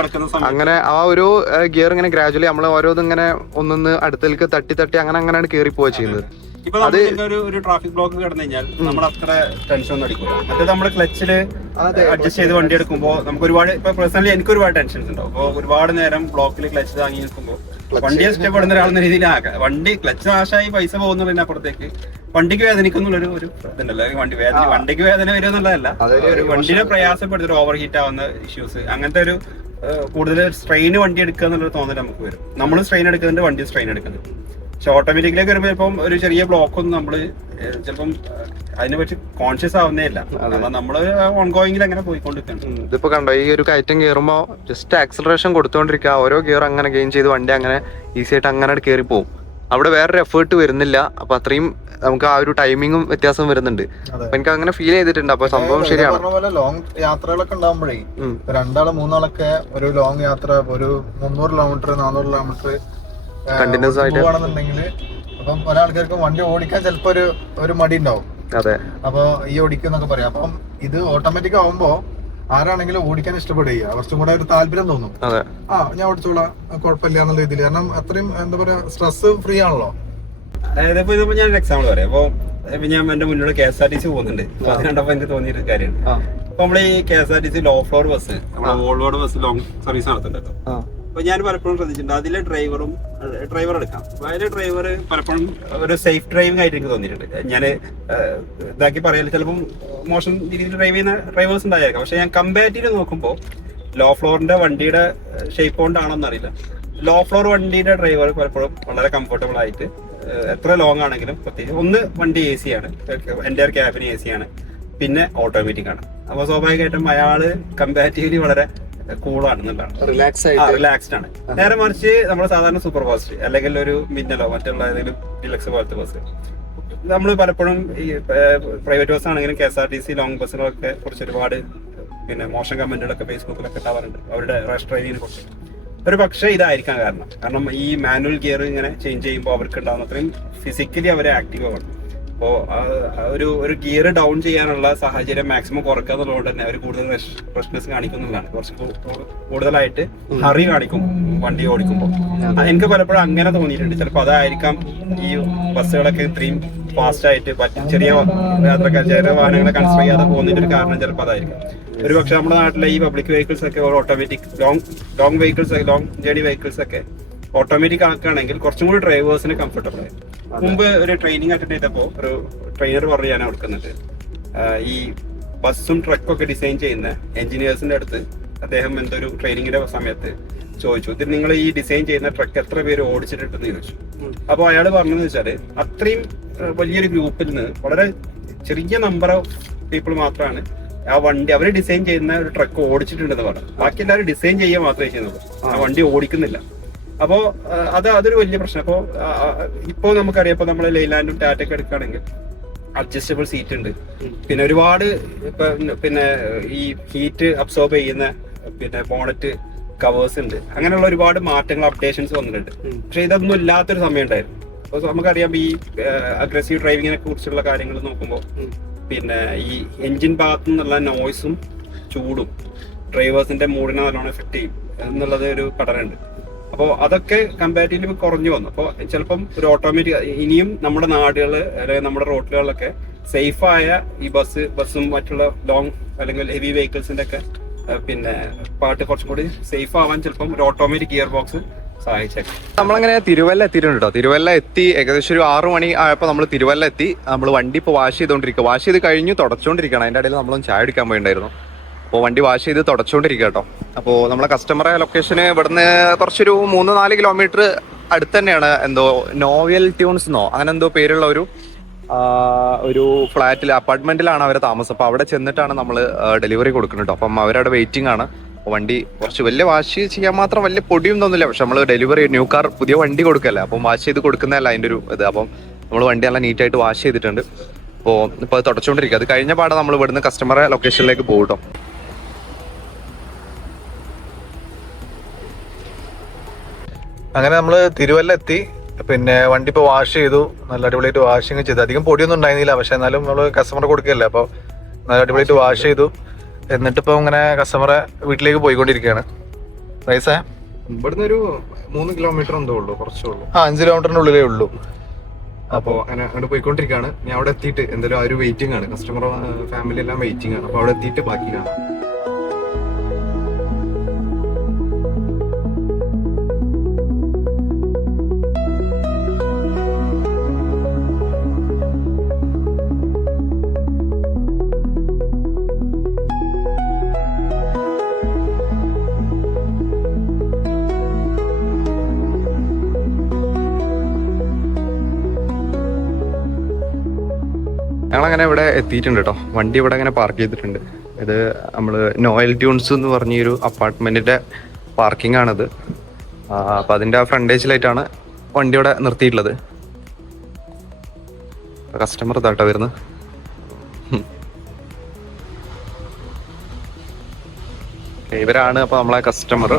അങ്ങനെ ആ ഒരു ഗിയർ ഇങ്ങനെ ഗ്രാജുവലി നമ്മൾ ഓരോന്നും ഇങ്ങനെ ഒന്നൊന്ന് അടുത്തേക്ക് തട്ടി അങ്ങനെയാണ് കയറി പോവുക ചെയ്യുന്നത്. ഇപ്പൊ ഒരു ട്രാഫിക് ബ്ലോക്ക് കിടന്നു കഴിഞ്ഞാൽ നമ്മൾ അത്ര ടെൻഷൻ ഒന്നും അടിക്കില്ല. മറ്റേ നമ്മൾ ക്ലച്ചില് അഡ്ജസ്റ്റ് ചെയ്ത് വണ്ടി എടുക്കുമ്പോൾ നമുക്ക് ഒരുപാട്, ഇപ്പൊ പേഴ്സണലി എനിക്ക് ഒരുപാട് ടെൻഷൻസ് ഉണ്ടാവും. അപ്പോൾ ഒരുപാട് നേരം ബ്ലോക്കിൽ ക്ലച്ച് താങ്ങി നിൽക്കുമ്പോൾ വണ്ടിയെ ഇഷ്ടപ്പെടുന്ന ഒരാളെന്ന രീതിയിലാക്കാം. വണ്ടി ക്ലച്ച് നാശമായി പൈസ പോകുന്നതിന് അപ്പുറത്തേക്ക് വണ്ടിക്ക് വേദനിക്കുന്നുള്ളൊരു ഇതുണ്ടല്ലോ. വണ്ടിക്ക് വേദന വരും എന്നുള്ളതല്ല, ഒരു വണ്ടിനെ പ്രയാസപ്പെടുത്തി ഓവർ ഹീറ്റ് ആവുന്ന ഇഷ്യൂസ്, അങ്ങനത്തെ ഒരു കൂടുതൽ സ്ട്രെയിൻ വണ്ടി എടുക്കുക എന്നുള്ളൊരു തോന്നൽ നമുക്ക് വരും. നമ്മൾ സ്ട്രെയിൻ എടുക്കുന്നുണ്ട്, വണ്ടി സ്ട്രെയിൻ എടുക്കുന്നുണ്ട്. പക്ഷെ ഓട്ടോമാറ്റിക്കിലേക്ക് വരുമ്പോൾ ഇപ്പം ഒരു ചെറിയ ബ്ലോക്കൊന്നും നമ്മള് ചിലപ്പം അതിനെ പറ്റി കോൺഷ്യസ് ആവുന്നേ ഇല്ല. നമ്മള് ഓൺഗോയിങ്ങിൽ അങ്ങനെ പോയിക്കൊണ്ടിരിക്കുന്നു. ഇതിപ്പോ കണ്ടോ, ഈ ഒരു കയറ്റം കയറുമ്പോ ജസ്റ്റ് ആക്സിലറേഷൻ കൊടുത്തോണ്ടിരിക്കുക, ഓരോ ഗിയർ അങ്ങനെ ഗെയിൻ ചെയ്ത് വണ്ടി അങ്ങനെ ഈസി ആയിട്ട് അങ്ങനെ കയറി പോകും. അവിടെ വേറൊരു എഫേർട്ട് വരുന്നില്ല. അപ്പൊ അത്രയും നമുക്ക് ആ ഒരു ടൈമിങ്ങും വ്യത്യാസം വരുന്നുണ്ട്. അപ്പൊ എനിക്ക് അങ്ങനെ ഫീൽ ചെയ്തിട്ടുണ്ട്. അപ്പൊ സംഭവം ശരിയാണ്. ലോങ് യാത്രകളൊക്കെ ഉണ്ടാകുമ്പോഴേ 2-3 ഒരു ലോങ് യാത്ര ഒരു 300 കിലോമീറ്റർ 400 കിലോമീറ്റർ കണ്ടിന്യൂസ് ആയിട്ട് പോവാണെന്നുണ്ടെങ്കിൽ അപ്പം പല ആൾക്കാർക്കും വണ്ടി ഓടിക്കാൻ ചിലപ്പോ ഒരു മടി ഉണ്ടാവും. അതെ, അപ്പൊ ഈ ഓടിക്കുന്നൊക്കെ പറയാം. അപ്പം ഇത് ഓട്ടോമാറ്റിക് ആവുമ്പോ ആരാണെങ്കിലും ഓടിക്കാൻ ഇഷ്ടപ്പെടുക, കുറച്ചും കൂടെ ഒരു താല്പര്യം തോന്നും. ഞാൻ ഓടിച്ചോളാം, കുഴപ്പമില്ല എന്നുള്ള രീതിയിൽ. കാരണം അത്രയും എന്താ പറയാ, സ്ട്രെസ് ഫ്രീ ആണല്ലോ. അതായത് ഇപ്പൊ ഇതിപ്പോ ഞാൻ എക്സാമ്പിൾ പറയാം. അപ്പൊ ഞാൻ എന്റെ മുന്നിലൂടെ KSRTC പോകുന്നുണ്ട്. അപ്പൊ അത് കണ്ടപ്പോ എനിക്ക് തോന്നിയൊരു കാര്യമാണ്. അപ്പൊ നമ്മള് ഈ KSRTC ലോ ഫ്ലോർ ബസ്, വോൾവോയുടെ ബസ് ലോങ് സർവീസ് നടത്തുന്നുണ്ടല്ലോ. അപ്പൊ ഞാൻ പലപ്പോഴും ശ്രദ്ധിച്ചിട്ടുണ്ട്, അതിലെ ഡ്രൈവർ എടുക്കാം. അതിലെ ഡ്രൈവർ പലപ്പോഴും ഒരു സേഫ് ഡ്രൈവിംഗ് ആയിട്ട് എനിക്ക് തോന്നിയിട്ടുണ്ട്. ഞാൻ ഇതാക്കി പറയാൻ ചിലപ്പം മോശം രീതിയിൽ ഡ്രൈവ് ചെയ്യുന്ന ഡ്രൈവേഴ്സ് ഉണ്ടായിരിക്കാം. പക്ഷെ ഞാൻ കമ്പാരിറ്റീവ് നോക്കുമ്പോൾ ലോ ഫ്ലോറിന്റെ വണ്ടിയുടെ ഷേപ്പ് കൊണ്ടാണോന്ന് അറിയില്ല, ലോ ഫ്ലോർ വണ്ടിയുടെ ഡ്രൈവർ പലപ്പോഴും വളരെ കംഫർട്ടബിൾ ആയിട്ട് എത്ര ലോങ് ആണെങ്കിലും, പ്രത്യേകിച്ച് ഒന്ന് വണ്ടി AC ആണ്, എൻ്റെ ക്യാബിന് AC ആണ്, പിന്നെ ഓട്ടോമാറ്റിക് ആണ്. അപ്പൊ സ്വാഭാവികമായിട്ടും അയാള് കമ്പാരിറ്റീവ്ലി വളരെ കൂളാണെന്നുള്ളതാണ്, റിലാക്സ്ഡ് ആണ്. നേരെ മറിച്ച് നമ്മൾ സാധാരണ സൂപ്പർ ഫാസ്റ്റ് അല്ലെങ്കിൽ ഒരു മിന്നലോ മറ്റുള്ള ഏതെങ്കിലും ഡിലക്സ് പോലത്തെ ബസ് നമ്മൾ പലപ്പോഴും ഈ പ്രൈവറ്റ് ബസ് ആണെങ്കിലും KSRTC ലോങ് ബസ്സുകളൊക്കെ കുറിച്ച് ഒരുപാട് പിന്നെ മോശം കമന്റുകളൊക്കെ ഫേസ്ബുക്കിലൊക്കെ ഉണ്ടാവാറുണ്ട് അവരുടെ റാഷ് ഡ്രൈവിങ്ങിനെ കുറിച്ച്. ഒരു പക്ഷേ ഇതായിരിക്കാം കാരണം ഈ മാനുവൽ ഗിയർ ഇങ്ങനെ ചേഞ്ച് ചെയ്യുമ്പോൾ അവർക്ക് ഉണ്ടാകുന്ന അത്രയും ഫിസിക്കലി അവരെ ആക്റ്റീവ് ആവണം. അപ്പോൾ ഒരു ഗിയർ ഡൗൺ ചെയ്യാനുള്ള സാഹചര്യം മാക്സിമം കുറക്കുക എന്നുള്ളതുകൊണ്ട് തന്നെ അവർ കൂടുതൽ റെസ്റ്റ്നെസ് കാണിക്കുന്നുള്ളതാണ്. കുറച്ച് കൂടുതലായിട്ട് ഹറി കാണിക്കും വണ്ടി ഓടിക്കുമ്പോൾ. എനിക്ക് പലപ്പോഴും അങ്ങനെ തോന്നിയിട്ടുണ്ട്. ചിലപ്പോൾ അതായിരിക്കാം ഈ ബസ്സുകളൊക്കെ ഇത്രയും ഫാസ്റ്റ് ആയിട്ട് ചെറിയ യാത്രക്കാർ ചെറിയ വാഹനങ്ങളെ കൺസിഡർ ചെയ്യാതെ പോകുന്നതിന്റെ ഒരു കാരണം ചിലപ്പോൾ അതായിരിക്കും. ഒരു പക്ഷെ നമ്മുടെ നാട്ടിലെ ഈ പബ്ലിക് വെഹിക്കിൾസ് ഒക്കെ automatic long vehicles long journey vehicles ഒക്കെ ഓട്ടോമാറ്റിക് ആക്കുകയാണെങ്കിൽ കുറച്ചും കൂടി ഡ്രൈവേഴ്സിന് കംഫർട്ടബിൾ ആയിരുന്നു. മുമ്പ് ഒരു ട്രെയിനിങ് അറ്റൻഡ് ചെയ്തപ്പോൾ ഒരു ട്രെയിനർ പറഞ്ഞു ഞാൻ കൊടുക്കുന്നത് ഈ ബസ്സും ട്രക്കും ഒക്കെ ഡിസൈൻ ചെയ്യുന്ന എഞ്ചിനീയേഴ്സിന്റെ അടുത്ത് അദ്ദേഹം എന്തൊരു ട്രെയിനിങ്ങിന്റെ സമയത്ത് ചോദിച്ചു, ഇത് നിങ്ങൾ ഈ ഡിസൈൻ ചെയ്യുന്ന ട്രക്ക് എത്ര പേര് ഓടിച്ചിട്ടുണ്ടെന്ന് ചോദിച്ചു. അപ്പോൾ അയാൾ പറഞ്ഞതെന്ന് വെച്ചാൽ അത്രയും വലിയൊരു ഗ്രൂപ്പിൽ നിന്ന് വളരെ ചെറിയ നമ്പർ ഓഫ് പീപ്പിൾ മാത്രമാണ് ആ വണ്ടി അവർ ഡിസൈൻ ചെയ്യുന്ന ഒരു ട്രക്ക് ഓടിച്ചിട്ടുണ്ടെന്ന് പറഞ്ഞു. ബാക്കി എല്ലാവരും ഡിസൈൻ ചെയ്യുക മാത്രമേ ചെയ്യുന്നുള്ളൂ, ആ വണ്ടി ഓടിക്കുന്നില്ല. അപ്പോൾ അതൊരു വലിയ പ്രശ്നം. അപ്പോൾ ഇപ്പോൾ നമുക്കറിയാം, ഇപ്പോൾ നമ്മൾ ലെയ്ലാൻഡും ടാറ്റയൊക്കെ എടുക്കുകയാണെങ്കിൽ അഡ്ജസ്റ്റബിൾ സീറ്റ് ഉണ്ട്, പിന്നെ ഒരുപാട് പിന്നെ ഈ ഹീറ്റ് അബ്സോർബ് ചെയ്യുന്ന പിന്നെ ബോണറ്റ് കവേഴ്സ് ഉണ്ട്. അങ്ങനെയുള്ള ഒരുപാട് മാറ്റങ്ങൾ അപ്ഡേഷൻസ് വന്നിട്ടുണ്ട്. പക്ഷെ ഇതൊന്നും ഇല്ലാത്തൊരു സമയം ഉണ്ടായിരുന്നു. അപ്പോൾ നമുക്കറിയാം ഈ അഗ്രസീവ് ഡ്രൈവിങ്ങിനെ കുറിച്ചുള്ള കാര്യങ്ങൾ നോക്കുമ്പോൾ പിന്നെ ഈ എൻജിൻ ഭാഗത്തു നിന്നുള്ള നോയ്സും ചൂടും ഡ്രൈവേഴ്സിന്റെ മൂഡിനെ നല്ലോണം എഫക്ട് ചെയ്യും എന്നുള്ളത് ഒരു പഠനമുണ്ട്. അപ്പോൾ അതൊക്കെ കമ്പാരിറ്റീവ്ലി കുറഞ്ഞു വന്നു. അപ്പോൾ ചിലപ്പം ഒരു ഓട്ടോമാറ്റിക് ഇനിയും നമ്മുടെ നാടുകൾ അല്ലെങ്കിൽ നമ്മുടെ റോഡുകളിലൊക്കെ സേഫായ ഈ ബസ്സും മറ്റുള്ള ലോങ് അല്ലെങ്കിൽ ഹെവി വെഹിക്കിൾസിന്റെ ഒക്കെ പിന്നെ പാട്ട് കുറച്ചും കൂടി സേഫ് ആവാൻ ചിലപ്പം ഒരു ഓട്ടോമാറ്റിക് ഗിയർ ബോക്സ് സഹായിച്ചേക്കാം. നമ്മളങ്ങനെ തിരുവല്ല എത്തിയിട്ടുണ്ട് കേട്ടോ. തിരുവല്ല എത്തി ഏകദേശം ഒരു 6 മണി ആയപ്പോൾ നമ്മൾ തിരുവല്ല എത്തി. നമ്മൾ വണ്ടി ഇപ്പോൾ വാഷ് ചെയ്തുകൊണ്ടിരിക്കുക. വാഷ് ചെയ്ത് കഴിഞ്ഞു തുടച്ചുകൊണ്ടിരിക്കുകയാണ്. അതിൻ്റെ ഇടയിൽ നമ്മളൊന്ന് ചായ എടുക്കാൻ പോയിട്ടുണ്ടായിരുന്നു. അപ്പോൾ വണ്ടി വാഷ് ചെയ്ത് തുടച്ചുകൊണ്ടിരിക്കുക കേട്ടോ. അപ്പോൾ നമ്മളെ കസ്റ്റമറെ ലൊക്കേഷന് ഇവിടുന്ന് കുറച്ചൊരു 3-4 കിലോമീറ്റർ അടുത്ത് തന്നെയാണ്. എന്തോ നോവൽ ട്യൂൺസ് അങ്ങനെ എന്തോ പേരുള്ള ഒരു ഫ്ലാറ്റിൽ അപ്പാർട്ട്മെന്റിലാണ് അവർ താമസം. അപ്പോൾ അവിടെ ചെന്നിട്ടാണ് നമ്മൾ ഡെലിവറി കൊടുക്കുന്നത് കേട്ടോ. അപ്പം അവരവിടെ വെയിറ്റിംഗ് ആണ്. വണ്ടി കുറച്ച് വലിയ വാഷ് ചെയ്യാൻ മാത്രം വലിയ പൊടിയും തോന്നില്ല. പക്ഷെ നമ്മൾ ഡെലിവറി ന്യൂ കാർ പുതിയ വണ്ടി കൊടുക്കല്ലേ, അപ്പം വാഷ് ചെയ്ത് കൊടുക്കുന്നതല്ല അതിൻ്റെ ഒരു ഇത്. അപ്പം നമ്മൾ വണ്ടി നല്ല നീറ്റായിട്ട് വാഷ് ചെയ്തിട്ടുണ്ട്. അപ്പോൾ ഇപ്പോൾ അത് തുടച്ചുകൊണ്ടിരിക്കുക. അത് കഴിഞ്ഞ പാടെ നമ്മൾ ഇവിടുന്ന് കസ്റ്റമറെ ലൊക്കേഷനിലേക്ക് പോകും കേട്ടോ. അങ്ങനെ നമ്മൾ തിരുവല്ല എത്തി. പിന്നെ വണ്ടി ഇപ്പോൾ വാഷ് ചെയ്തു, നല്ല അടിപൊളിയായിട്ട് വാഷിങ് ചെയ്തു. അധികം പൊടിയൊന്നും ഉണ്ടായിരുന്നില്ല, പക്ഷെ എന്നാലും നമ്മൾ കസ്റ്റമർ കൊടുക്കുകയല്ലേ, അപ്പോൾ നല്ല അടിപൊളിയായിട്ട് വാഷ് ചെയ്തു. എന്നിട്ടിപ്പോൾ ഇങ്ങനെ കസ്റ്റമറെ വീട്ടിലേക്ക് പോയിക്കൊണ്ടിരിക്കുകയാണ്. റൈസേ ഇവിടുന്ന് ഒരു 3 കിലോമീറ്റർ എന്തോ ഉള്ളൂ, കുറച്ചേ ഉള്ളൂ. 5 കിലോമീറ്ററിൻ്റെ ഉള്ളിലേ ഉള്ളൂ. അപ്പോൾ അങ്ങനെ അങ്ങോട്ട് പോയിക്കൊണ്ടിരിക്കുകയാണ്. ഞാൻ അവിടെ എത്തിയിട്ട് എന്തായാലും ആ ഒരു വെയിറ്റിംഗ് ആണ്, കസ്റ്റമർ ഫാമിലി എല്ലാം വെയിറ്റിംഗ് ആണ്. അപ്പോൾ അവിടെ എത്തിയിട്ട് ബാക്കി കാണാം. ഞങ്ങളങ്ങനെ ഇവിടെ എത്തിയിട്ടുണ്ട് കേട്ടോ. വണ്ടി ഇവിടെ അങ്ങനെ പാർക്ക് ചെയ്തിട്ടുണ്ട്. ഇത് നമ്മൾ നോയൽ ട്യൂൺസ് എന്ന് പറഞ്ഞൊരു അപ്പാർട്ട്മെന്റിന്റെ പാർക്കിംഗ് ആണിത്. അപ്പം അതിൻ്റെ ഫ്രണ്ടേജിലായിട്ടാണ് വണ്ടി ഇവിടെ നിർത്തിയിട്ടുള്ളത്. കസ്റ്റമർ താട്ടോ വരുന്നത്. ഇവരാണ് അപ്പോൾ നമ്മളെ കസ്റ്റമർ.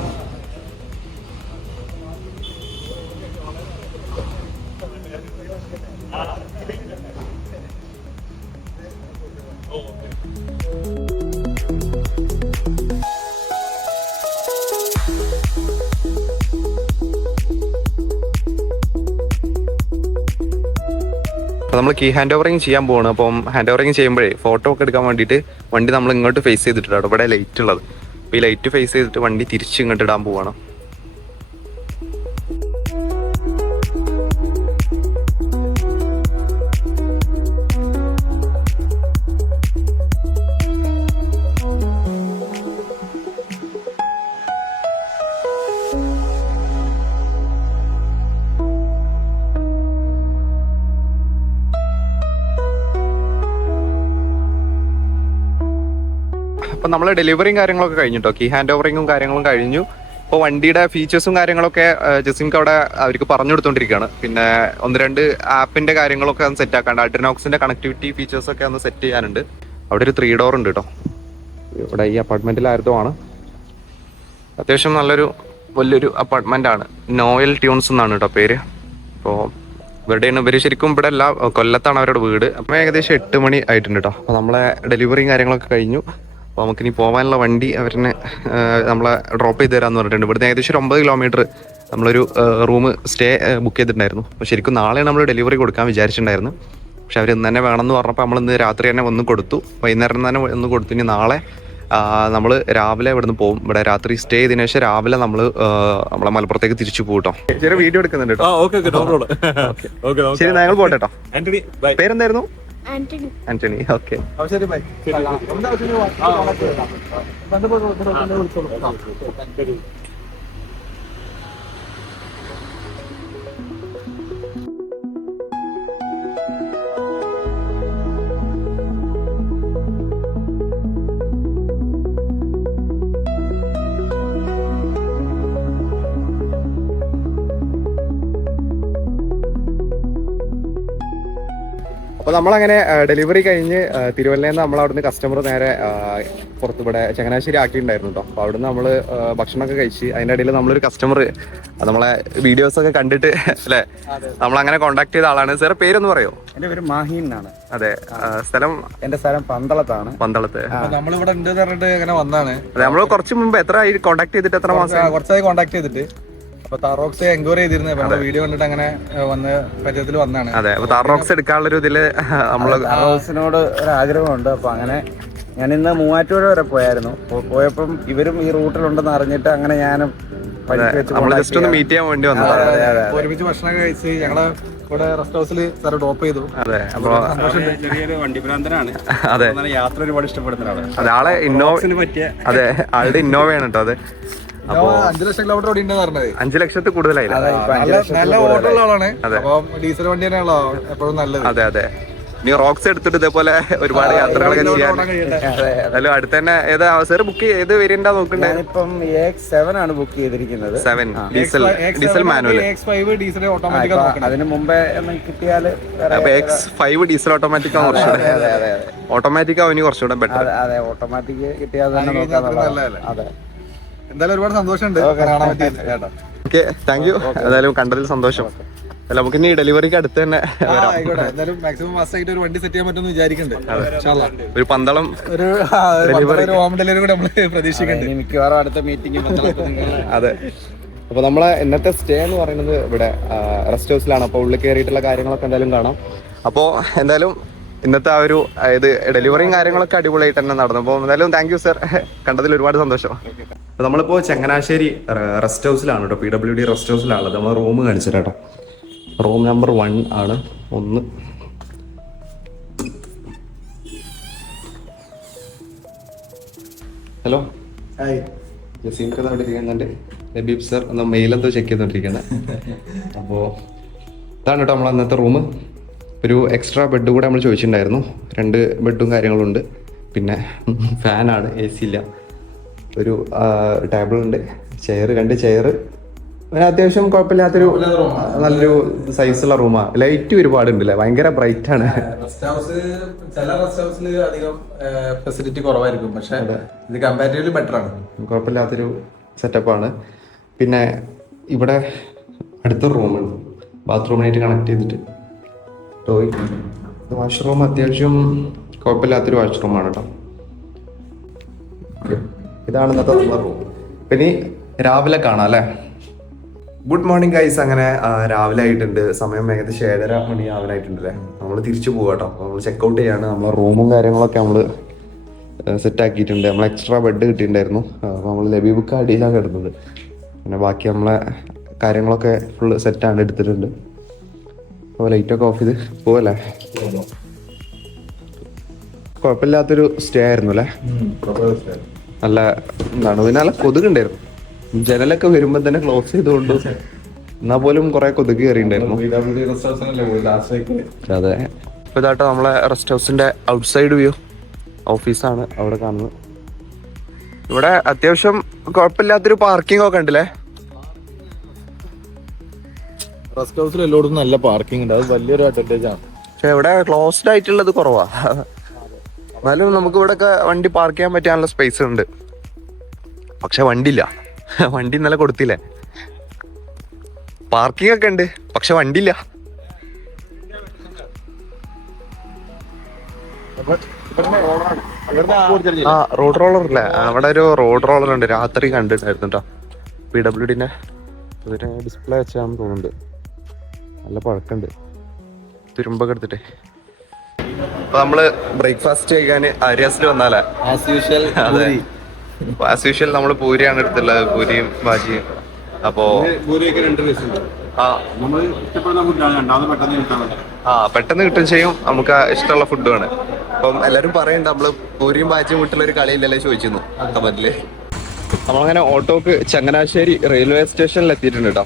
നമ്മൾ കീ ഹാൻഡ് ഓവറിങ് ചെയ്യാൻ പോവാണ്. അപ്പം ഹാൻഡ് ഓവറിങ് ചെയ്യുമ്പോഴേ ഫോട്ടോ ഒക്കെ എടുക്കാൻ വേണ്ടിയിട്ട് വണ്ടി നമ്മൾ ഇങ്ങോട്ട് ഫേസ് ചെയ്തിട്ടാണ് ഇവിടെ ലൈറ്റ് ഉള്ളത്. അപ്പോൾ ഈ ലൈറ്റ് ഫേസ് ചെയ്തിട്ട് വണ്ടി തിരിച്ച് ഇങ്ങോട്ട് ഇടാൻ പോവാണ്. അപ്പം നമ്മൾ ഡെലിവറിയും കാര്യങ്ങളൊക്കെ കഴിഞ്ഞിട്ടോ. കീ ഹാൻഡ് ഓവറിങ്ങും കാര്യങ്ങളും കഴിഞ്ഞു. അപ്പോൾ വണ്ടിയുടെ ഫീച്ചേഴ്സും കാര്യങ്ങളൊക്കെ ജസീംക്ക് അവിടെ അവർക്ക് പറഞ്ഞു കൊടുത്തോണ്ടിരിക്കുകയാണ്. പിന്നെ 1-2 ആപ്പിന്റെ കാര്യങ്ങളൊക്കെ ഒന്ന് സെറ്റ് ആക്കാണ്ട്, അഡ്രിനോക്സിന്റെ കണക്ടിവിറ്റി ഫീച്ചേഴ്സ് ഒക്കെ ഒന്ന് സെറ്റ് ചെയ്യാനുണ്ട്. അവിടെ ഒരു 3 ഡോർ ഉണ്ട് കേട്ടോ. ഇവിടെ ഈ അപ്പാർട്ട്മെന്റിലായിരുന്നു ആണ്. അത്യാവശ്യം വലിയൊരു അപ്പാർട്ട്മെന്റ് ആണ്. നോയൽ ട്യൂൺസ് എന്നാണ് കേട്ടോ പേര്. അപ്പോൾ ഇവരുടെയാണ് ഇവർ ശരിക്കും ഇവിടെ അല്ല, കൊല്ലത്താണ് അവരുടെ വീട്. അപ്പോൾ ഏകദേശം 8 മണി ആയിട്ടുണ്ട് കേട്ടോ. അപ്പോൾ നമ്മളെ ഡെലിവറിയും കാര്യങ്ങളൊക്കെ കഴിഞ്ഞു. അപ്പോൾ നമുക്കിനി പോകാനുള്ള വണ്ടി അവരിനെ നമ്മളെ ഡ്രോപ്പ് ചെയ്ത് തരാമെന്ന് പറഞ്ഞിട്ടുണ്ട്. ഇവിടുന്ന് ഏകദേശം 9 കിലോമീറ്റർ നമ്മളൊരു റൂം സ്റ്റേ ബുക്ക് ചെയ്തിട്ടുണ്ടായിരുന്നു. അപ്പോൾ ശരിക്കും നാളെ നമ്മൾ ഡെലിവറി കൊടുക്കാൻ വിചാരിച്ചിട്ടുണ്ടായിരുന്നു. പക്ഷെ അവർ ഇന്ന് തന്നെ വേണമെന്ന് പറഞ്ഞപ്പോൾ നമ്മൾ ഇന്ന് രാത്രി തന്നെ ഒന്ന് കൊടുത്തു, വൈകുന്നേരം തന്നെ ഒന്ന് കൊടുത്തു. ഇനി നാളെ നമ്മൾ രാവിലെ ഇവിടുന്ന് പോകും. ഇവിടെ രാത്രി സ്റ്റേ ചെയ്തതിനു ശേഷം രാവിലെ നമ്മളെ മലപ്പുറത്തേക്ക് തിരിച്ചു പോകും കേട്ടോ. ചെറിയ വീഡിയോ എടുക്കുന്നുണ്ട് കേട്ടോ. ശരി, ഞങ്ങൾ പോട്ടെ കേട്ടോ. പേരെന്തായിരുന്നു? ആന്റണി. ഓക്കെ, ശരി, ബൈ. അപ്പോൾ നമ്മളങ്ങനെ ഡെലിവറി കഴിഞ്ഞ് തിരുവല്ലയിൽ നിന്ന് നമ്മൾ അവിടുന്ന് കസ്റ്റമർ നേരെ പുറത്ത് ഇവിടെ ചങ്ങനാശ്ശേരി ആക്കിയിട്ടുണ്ടായിരുന്നു കേട്ടോ. അപ്പോൾ അവിടുന്ന് നമ്മൾ ഭക്ഷണമൊക്കെ കഴിച്ച് അതിൻ്റെ ഇടയിൽ നമ്മളൊരു കസ്റ്റമർ നമ്മളെ വീഡിയോസൊക്കെ കണ്ടിട്ട് അല്ലേ നമ്മളങ്ങനെ കോൺടാക്ട് ചെയ്ത ആളാണ്. സാർ പേരൊന്ന് പറയോ? എൻ്റെ പേര് മാഹീൻ എന്നാണ്. അതെ, സ്ഥലം? എൻ്റെ സ്ഥലം പന്തളത്താണ്. പന്തളത്ത്. നമ്മളിവിടെ ഉണ്ട് പറഞ്ഞിട്ട് ഇങ്ങനെ വന്നാണ്. അതെ, നമ്മൾ കുറച്ച് മുമ്പ് എത്ര ആയി കോൺടാക്ട് ചെയ്തിട്ട്? എത്ര മാസം? കുറച്ചായി കോൺടാക്ട് ചെയ്തിട്ട്. അപ്പൊ താറോക്സ് എൻക്വയറി ചെയ്തിരുന്നു. അപ്പൊ വീഡിയോ കണ്ടിട്ട് അങ്ങനെ വന്ന് പരിചയത്തിൽ വന്നാണ്. അതെ, അപ്പൊ താറോക്സ് എടുക്കാനുള്ള ഒരു ഇതില് നമ്മള് താറോക്സിനോട് ഒരു ആഗ്രഹമുണ്ട്. അപ്പൊ അങ്ങനെ ഞാൻ ഇന്ന് മൂവാറ്റുപുഴ വരെ പോയായിരുന്നു. പോയപ്പം ഇവരും ഈ റൂട്ടിലുണ്ടെന്ന് അറിഞ്ഞിട്ട് അങ്ങനെ ഞാനും ജസ്റ്റ് ഒന്ന് മീറ്റ് ചെയ്യാൻ വേണ്ടി വന്നതാണ്. ഒരുമിച്ച് ഭക്ഷണം കഴിച്ച് ഞങ്ങളെ ഇവിടെ റെസ്റ്റ് ഹൗസിൽ സാർ ഡ്രോപ്പ് ചെയ്തു. അതെ, അപ്പൊ ചെറിയൊരു വണ്ടി ഭ്രാന്തനാണ്. അതെ, യാത്ര ഒരുപാട് ഇഷ്ടപ്പെടുന്ന ആളാണ്. അതെ, ആളെ ഇന്നോവ പറ്റിയ, അതെ, ആളുടെ ഇന്നോവയാണ് കേട്ടോ അത്. 5 ലക്ഷം കിലോമീറ്റർ ഓടി ഉണ്ടെന്ന് പറഞ്ഞത്. 5 ലക്ഷത്തിൽ കൂടുതലായി. നല്ല ഓട്ടമുള്ള ആളാണ്. അപ്പം ഡീസൽ വണ്ടി തന്നെയാണല്ലോ എപ്പോഴും നല്ലത്. അതെ അതെ, നീ റോക്സ് എടുത്തിട്ട് ഇതേപോലെ ഒരുപാട് യാത്രകളൊക്കെ ചെയ്യാൻ. അല്ലോ അടുത്ത് തന്നെ ഏതാ സാർ ബുക്ക് ഏത് വേരിയന്റാ നോക്കണ്ടേ? ഇപ്പം X7 ആണ് ബുക്ക് ചെയ്തിരിക്കുന്നത്. 7 diesel manual. X5 diesel automatic. അതിന് മുമ്പേ കിട്ടിയാല് X5 ഡീസൽ ഓട്ടോമാറ്റിക് ആണ് കുറച്ചുകൂടെ. ഓട്ടോമാറ്റിക് അവന് കുറച്ചുകൂടെ ബെറ്റർ. അതെ, ഓട്ടോമാറ്റിക് കിട്ടിയാൽ തന്നെ നോക്കാം. അതെ, എന്തായാലും ഒരുപാട് സന്തോഷമുണ്ട് കാണാൻ പറ്റിയത് കേട്ടോ. Okay, thank you. എന്തായാലും കണ്ടതിൽ സന്തോഷം. അല്ല, നമുക്ക് ഇനി ഡെലിവറിക്ക് അടുത്ത് തന്നെ ആയിക്കോട്ടെ. എന്തായാലും മാക്സിമം മാസമായിട്ട് ഒരു വണ്ടി സെറ്റ് ചെയ്യാൻ പറ്റുമെന്ന് വിചാരിക്കുന്നുണ്ട്. ഒരു പന്തളം ഒരു ഹോം ഡെലിവറി കൂടെ നമ്മള് പ്രതീക്ഷിക്കുന്നുണ്ട്. മിക്കവാറും അടുത്ത മീറ്റിംഗ്. അതെ, അപ്പൊ നമ്മളെ ഇന്നത്തെ സ്റ്റേ എന്ന് പറയുന്നത് ഇവിടെ റെസ്റ്റ് ഹൗസിലാണ്. അപ്പൊ ഉള്ളിൽ കയറിയിട്ടുള്ള കാര്യങ്ങളൊക്കെ എന്തായാലും കാണാം. അപ്പോ എന്തായാലും ഇന്നത്തെ ആ ഒരു ഇത് ഡെലിവറിയും കാര്യങ്ങളൊക്കെ അടിപൊളിയായിട്ട് തന്നെ നടന്നു. അപ്പോൾ എന്തായാലും താങ്ക് യു സർ, കണ്ടതിൽ ഒരുപാട് സന്തോഷം. അപ്പോൾ നമ്മളിപ്പോൾ ചങ്ങനാശ്ശേരി റെസ്റ്റ് ഹൗസിലാണ് കേട്ടോ, PWD റെസ്റ്റ് ഹൗസിലാണുള്ളത്. നമ്മൾ റൂം കാണിച്ചു കേട്ടോ. റൂം നമ്പർ 1 ആണ്. 1. ഹലോ, ജസീംക്ക് അവിടെ ഇരിക്കുന്നുണ്ട്. ലബീബ് സർ ഒന്ന് മെയിലെന്തോ ചെക്ക് ചെയ്തോണ്ടിരിക്കുകയാണ്. അപ്പോൾ ഇതാണ് കേട്ടോ നമ്മൾ അന്നത്തെ റൂം. ഒരു എക്സ്ട്രാ ബെഡ് കൂടെ നമ്മൾ ചോദിച്ചിട്ടുണ്ടായിരുന്നു. 2 ബെഡും കാര്യങ്ങളുണ്ട്. പിന്നെ ഫാനാണ്, AC ഇല്ല. ഒരു ടേബിളുണ്ട്, 2 ചെയർ. അത്യാവശ്യം കുഴപ്പമില്ലാത്തൊരു നല്ലൊരു സൈസുള്ള റൂമാണ്. ലൈറ്റ് ഒരുപാടുണ്ട് അല്ലേ, ഭയങ്കര ബ്രൈറ്റ് ആണ്. ചില റെസ്റ്റ് ഹൗസിൽ അധികം ഫെസിലിറ്റി കുറവായിരിക്കും, പക്ഷെ ഇത് കമ്പാരിറ്റീവ്ലി ബെറ്റർ ആണ്. കുഴപ്പമില്ലാത്തൊരു സെറ്റപ്പാണ്. പിന്നെ ഇവിടെ അടുത്തൊരു റൂമുണ്ട്, ബാത്റൂമിനായിട്ട് കണക്ട് ചെയ്തിട്ട്. വാഷ്റൂം അത്യാവശ്യം കുഴപ്പമില്ലാത്തൊരു വാഷ്റൂമാണ് കേട്ടോ. ഇതാണ് ഇന്നത്തെ റൂം. പിന്നെ രാവിലെ കാണാം അല്ലേ. Good morning guys. അങ്ങനെ രാവിലെ ആയിട്ടുണ്ട്. സമയം ഏകദേശം 7:30 മണി ആവാനായിട്ടുണ്ട് അല്ലേ. നമ്മൾ തിരിച്ചു പോകാം കേട്ടോ. നമ്മൾ ചെക്കൗട്ട് ചെയ്യാണ്. നമ്മളെ റൂമും കാര്യങ്ങളൊക്കെ നമ്മൾ സെറ്റ് ആക്കിയിട്ടുണ്ട്. നമ്മൾ എക്സ്ട്രാ ബെഡ് കിട്ടിയിട്ടുണ്ടായിരുന്നു. അപ്പോൾ നമ്മൾ ലബീബുക്ക് അടിയിലാണ് കിടന്നത്. പിന്നെ ബാക്കി നമ്മളെ കാര്യങ്ങളൊക്കെ ഫുള്ള് സെറ്റാണ് എടുത്തിട്ടുണ്ട്. അപ്പോൾ ലൈറ്റൊക്കെ ഓഫ് ചെയ്ത് പോവല്ലേ. കുഴപ്പമില്ലാത്തൊരു സ്റ്റേ ആയിരുന്നു അല്ലേ. നല്ല എന്താണ്, പിന്നെ നല്ല കൊതുകുണ്ടായിരുന്നു. ജനലൊക്കെ വരുമ്പോൾ തന്നെ ക്ലോസ് ചെയ്തുകൊണ്ട് എന്നാൽ പോലും കുറെ കൊതുക് കയറിയിട്ടുണ്ടായിരുന്നു. അതെ, ഇപ്പൊ ഇതാട്ടോ നമ്മളെ റെസ്റ്റ് ഹൗസിന്റെ ഔട്ട്സൈഡ് വ്യൂ. ഓഫീസാണ് അവിടെ കാണുന്നത്. ഇവിടെ അത്യാവശ്യം കുഴപ്പമില്ലാത്തൊരു പാർക്കിംഗ് ഒക്കെ ഉണ്ടല്ലേ. റെസ്റ്റ് ഹൗസിൽ എല്ലായിടത്തും നല്ല പാർക്കിംഗ് ഉണ്ട്, അത് വലിയൊരു അഡ്വാൻറ്റേജ് ആണ്. പക്ഷെ ഇവിടെ ക്ലോസ്ഡ് ആയിട്ടുള്ളത് കുറവാ. എന്നാലും നമുക്ക് ഇവിടെ ഒക്കെ വണ്ടി പാർക്ക് ചെയ്യാൻ പറ്റാനുള്ള സ്പേസ് ഉണ്ട്. പക്ഷെ വണ്ടിയില്ല. വണ്ടി ഇന്നലെ കൊടുത്തില്ലേ. പാർക്കിംഗ് ഒക്കെ ഉണ്ട് പക്ഷെ വണ്ടിയില്ല. ആ റോഡ് റോളർ അല്ലേ, അവിടെ ഒരു റോഡ് റോളർ ഉണ്ട്. രാത്രി കണ്ടിട്ടായിരുന്നു കേട്ടോ. PWDന്റെ ഡിസ്പ്ലേ വെച്ചാന്ന് തോന്നുന്നുണ്ട്. നല്ല പഴക്കമുണ്ട്. തുരുമ്പൊക്കെ എടുത്തിട്ടേ. അപ്പൊ നമ്മള് ബ്രേക്ക്ഫാസ്റ്റ് കഴിക്കാൻ ആര്യാസിൽ വന്നാലേ ആസ് യൂഷ്വൽ നമ്മള് പൂരിയാണ് എടുത്തുള്ളത്. പൂരിയും ഭാജിയും. അപ്പോ പെട്ടെന്ന് കിട്ടും ചെയ്യും. നമുക്ക് ഇഷ്ടമുള്ള ഫുഡുമാണ്. അപ്പം എല്ലാരും പറയണ്ട നമ്മള് പൂരിയും ഭാജിയും വിട്ടുള്ള ഒരു കളിയില്ലല്ലേ ചോദിച്ചിരുന്നു കമന്റില്. നമ്മളങ്ങനെ ഓട്ടോക്ക് ചങ്ങനാശ്ശേരി റെയിൽവേ സ്റ്റേഷനിൽ എത്തിയിട്ടുണ്ട് കേട്ടോ.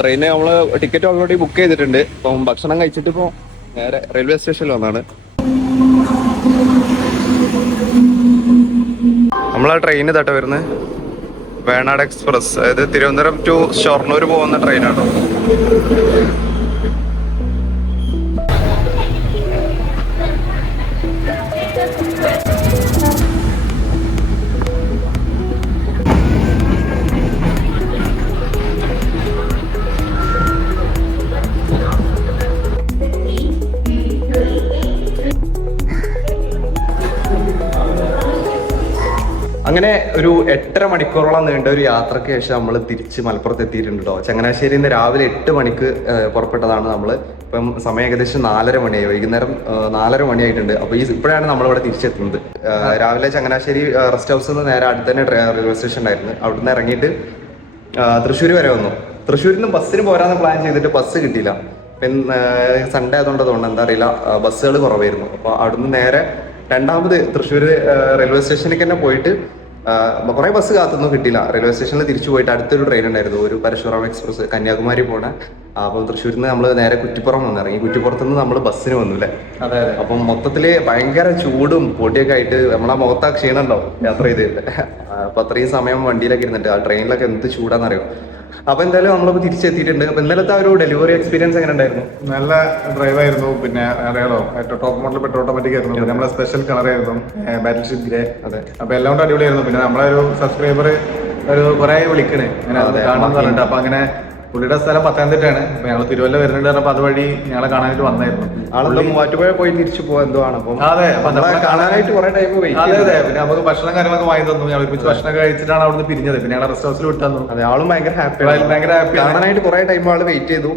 ട്രെയിന് നമ്മള് ടിക്കറ്റ് ഓൾറെഡി ബുക്ക് ചെയ്തിട്ടുണ്ട്. അപ്പം ഭക്ഷണം കഴിച്ചിട്ട് ഇപ്പോ നേരെ റെയിൽവേ സ്റ്റേഷനിൽ വന്നാണ്. നമ്മളാ ട്രെയിന് തട്ട വരുന്നത് വേണാട് എക്സ്പ്രസ്, അതായത് തിരുവനന്തപുരം ടു ഷൊർണൂർ പോകുന്ന ട്രെയിനാണോ. അങ്ങനെ ഒരു 8.5 മണിക്കൂറോളം നീണ്ട ഒരു യാത്രയ്ക്ക് ശേഷം നമ്മൾ തിരിച്ച് മലപ്പുറത്ത് എത്തിയിട്ടുണ്ട് കേട്ടോ. ചങ്ങനാശ്ശേരിയിൽ നിന്ന് രാവിലെ 8 മണിക്ക് പുറപ്പെട്ടതാണ് നമ്മൾ. ഇപ്പം സമയം ഏകദേശം 4:30 മണിയായി. വൈകുന്നേരം 4:30 മണിയായിട്ടുണ്ട്. അപ്പോൾ ഇപ്പോഴാണ് നമ്മളിവിടെ തിരിച്ചെത്തുന്നത്. രാവിലെ ചങ്ങനാശ്ശേരി റെസ്റ്റ് ഹൗസിൽ നിന്ന് നേരെ അടുത്ത് തന്നെ റെയിൽവേ സ്റ്റേഷൻ ഉണ്ടായിരുന്നു. അവിടുന്ന് ഇറങ്ങിയിട്ട് തൃശ്ശൂർ വരെ വന്നു. തൃശ്ശൂരിൽ നിന്ന് ബസ്സിന് പോരാന്ന് പ്ലാൻ ചെയ്തിട്ട് ബസ് കിട്ടിയില്ല. പിന്നെ സൺഡേ അതുകൊണ്ട് എന്താ അറിയില്ല, ബസ്സുകൾ കുറവായിരുന്നു. അപ്പോൾ അവിടുന്ന് നേരെ രണ്ടാമത് തൃശ്ശൂർ റെയിൽവേ സ്റ്റേഷനിലേക്ക് തന്നെ പോയിട്ട് കുറെ ബസ് കാത്തൊന്നും കിട്ടിയില്ല. റെയിൽവേ സ്റ്റേഷനിൽ തിരിച്ചു പോയിട്ട് അടുത്തൊരു ട്രെയിൻ ഉണ്ടായിരുന്നു, ഒരു പരശുറാം എക്സ്പ്രസ് കന്യാകുമാരി പോണ. അപ്പം തൃശ്ശൂരിൽ നിന്ന് നമ്മൾ നേരെ കുറ്റിപ്പുറം വന്നിറങ്ങി. കുറ്റിപ്പുറത്ത് നിന്ന് നമ്മൾ ബസ്സിന് വന്നു അല്ലേ. അതെ. അപ്പം മൊത്തത്തില് ഭയങ്കര ചൂടും പൊടിയൊക്കെ ആയിട്ട് നമ്മളെ മുഖത്താ ക്ഷീണം ഉണ്ടാവും യാത്ര ചെയ്തിട്ട്. അപ്പൊ അത്രയും സമയം വണ്ടിയിലൊക്കെ ഇരുന്നിട്ട് ആ ട്രെയിനിലൊക്കെ എന്ത് ചൂടാന്നറിയോ. അപ്പൊ എന്തായാലും നമ്മളിപ്പോ തിരിച്ചെത്തിയിട്ടുണ്ട്. അപ്പൊ ഇന്നലത്തെ ഒരു ഡെലിവറി എക്സ്പീരിയൻസ് എങ്ങനെ ഉണ്ടായിരുന്നു? നല്ല ഡ്രൈവായിരുന്നു. പിന്നെ അറിയാലോ ടോപ്പ് മോഡൽ പെട്രോൾ ഓട്ടോമാറ്റിക് ആയിരുന്നു. നമ്മളെ സ്പെഷ്യൽ കളറായിരുന്നു ബാറ്റിൽഷിപ്പ് ഗ്രേ. അതെ. അപ്പൊ എല്ലാം കൊണ്ട് അടിപൊളിയായിരുന്നു. പിന്നെ നമ്മളെ ഒരു സബ്സ്ക്രൈബർ ഒരു കുറെ വിളിക്കണേ അങ്ങനെ കാണാൻ പറഞ്ഞിട്ട്. അപ്പൊ അങ്ങനെ പുള്ളിയുടെ സ്ഥലം പത്തനംതിട്ടയാണ്. അപ്പൊ ഞങ്ങൾ തിരുവല്ല വരുന്നുണ്ട് പറഞ്ഞപ്പോ അതുവഴി ഞങ്ങളെ കാണാനായിട്ട് വന്നായിരുന്നു. ആളുകൾ മൂവാറ്റുപുഴ പോയി തിരിച്ചു പോകാൻ എന്തോ ആണ്. അതെ, കാണാനായിട്ട് കുറെ ടൈം പോയി. അതെ അതെ. പിന്നെ നമുക്ക് ഭക്ഷണം കാര്യങ്ങളൊക്കെ വാങ്ങി തന്നു. ഞങ്ങൾ ഒരുമിച്ച് ഭക്ഷണം കഴിച്ചിട്ടാണ് അവിടുന്ന് പിരിഞ്ഞത്. പിന്നെ ഞങ്ങളെ റെസ്റ്റ് ഹൗസിൽ വിട്ടു തന്നു. അതെ, ആളും ഭയങ്കര ഹാപ്പി. കാണാനായിട്ട് കുറെ ടൈം ആള് വെയിറ്റ് ചെയ്തു.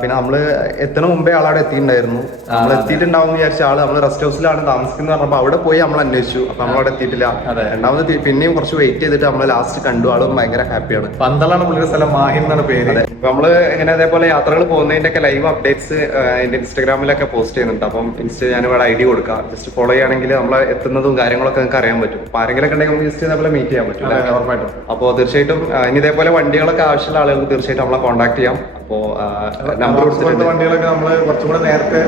പിന്നെ നമ്മള് എത്തണ മുമ്പേ ആളവിടെ എത്തിയിട്ടുണ്ടായിരുന്നു. നമ്മൾ എത്തിയിട്ടുണ്ടാവും വിചാരിച്ച ആള് നമ്മൾ റെസ്റ്റ് ഹൗസിലാണ് താമസിക്കുന്നത് പറഞ്ഞപ്പോ അവിടെ പോയി നമ്മൾ അന്വേഷിച്ചു. അപ്പൊ നമ്മളവിടെ എത്തിയിട്ടില്ല. രണ്ടാമത് പിന്നെയും കുറച്ച് വെയിറ്റ് ചെയ്തിട്ട് നമ്മൾ ലാസ്റ്റ് കണ്ടു. ആളും ഭയങ്കര ഹാപ്പിയാണ്. പന്തളാണ് പുള്ളിയുടെ സ്ഥലം, മാഹിൻ എന്നാണ് പേര്. നമ്മള് ഇങ്ങനെ അതേപോലെ യാത്രകൾ പോകുന്നതിന്റെ ഒക്കെ ലൈവ് അപ്ഡേറ്റ്സ് എന്റെ ഇൻസ്റ്റാഗ്രാമിലൊക്കെ പോസ്റ്റ് ചെയ്യുന്നുണ്ട്. അപ്പം ഞാൻ ഇവിടെ ID കൊടുക്കാം. ജസ്റ്റ് ഫോളോ ചെയ്യുകയാണെങ്കിൽ നമ്മളെ എത്തുന്നതും കാര്യങ്ങളൊക്കെ നിങ്ങൾക്ക് അറിയാൻ പറ്റും. അപ്പൊ ആരെങ്കിലും ഒക്കെ ഉണ്ടെങ്കിൽ ജസ്റ്റ് ഇതേപോലെ മീറ്റ് ചെയ്യാൻ പറ്റും. ഉറപ്പായിട്ടും. അപ്പോൾ തീർച്ചയായിട്ടും ഇനി ഇതേപോലെ വണ്ടികളൊക്കെ ആവശ്യമുള്ള ആളുകൾക്ക് തീർച്ചയായിട്ടും നമ്മളെ കോൺടാക്ട് ചെയ്യാം. അപ്പോ നമ്പർ കൊടുത്തിട്ടുണ്ട്. വണ്ടികളൊക്കെ നമ്മള് കുറച്ചുകൂടെ നേരത്തെ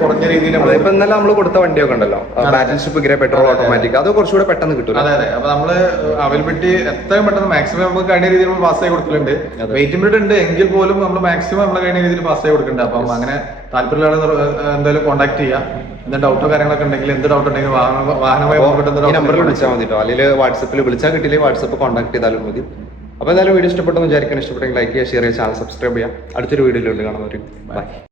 കുറഞ്ഞ രീതിയിൽ ഇപ്പൊ ഇന്നലെ നമ്മൾ കൊടുത്ത വണ്ടിയൊക്കെ ഉണ്ടല്ലോ, ബാറ്റിൽഷിപ്പ് ഗ്രേ പെട്രോൾ ഓട്ടോമാറ്റിക്, അത് കുറച്ചുകൂടെ പെട്ടെന്ന് കിട്ടും. അതെ അതെ. അപ്പൊ നമ്മള് അവൈലബിലിറ്റി എത്രയും പെട്ടെന്ന് മാക്സിമം നമുക്ക് കഴിഞ്ഞ രീതിയിൽ നമ്മൾ പാസ് ആയി കൊടുക്കുന്നുണ്ട്. വെയിറ്റിംഗ് പീരീഡ് ഉണ്ട് എങ്കിൽ പോലും നമ്മൾ മാക്സിമം നമ്മളെ കഴിഞ്ഞ രീതിയിൽ പാസ് ആയി കൊടുക്കുന്നുണ്ട്. അപ്പം അങ്ങനെ താല്പര്യമുള്ള എന്തായാലും കോൺടാക്ട് ചെയ്യാം. എന്തെങ്കിലും ഡൗട്ടോ കാര്യങ്ങളൊക്കെ ഉണ്ടെങ്കിൽ എന്ത് ഡൗട്ട് ഉണ്ടെങ്കിൽ വാഹനമായി നമ്പറിൽ വിളിച്ചാൽ മതി കേട്ടോ. അല്ലെങ്കിൽ വാട്സപ്പിൽ വിളിച്ചാൽ കിട്ടിയില്ലെങ്കിൽ വാട്സപ്പ് കോൺടാക്ട് ചെയ്താലും മതി. അപ്പോൾ എന്തായാലും വീഡിയോ ഇഷ്ടപ്പെട്ടെന്ന് വിചാരിക്കാൻ. ഇഷ്ടപ്പെട്ടെങ്കിൽ ലൈക്ക് ചെയ്യുക, ഷെയർ ചെയ്യുക, ചാനൽ സബ്സ്ക്രൈബ് ചെയ്യാം. അടുത്തൊരു വീഡിയോയിലുണ്ട് കാണാൻ പറ്റും. ബൈ.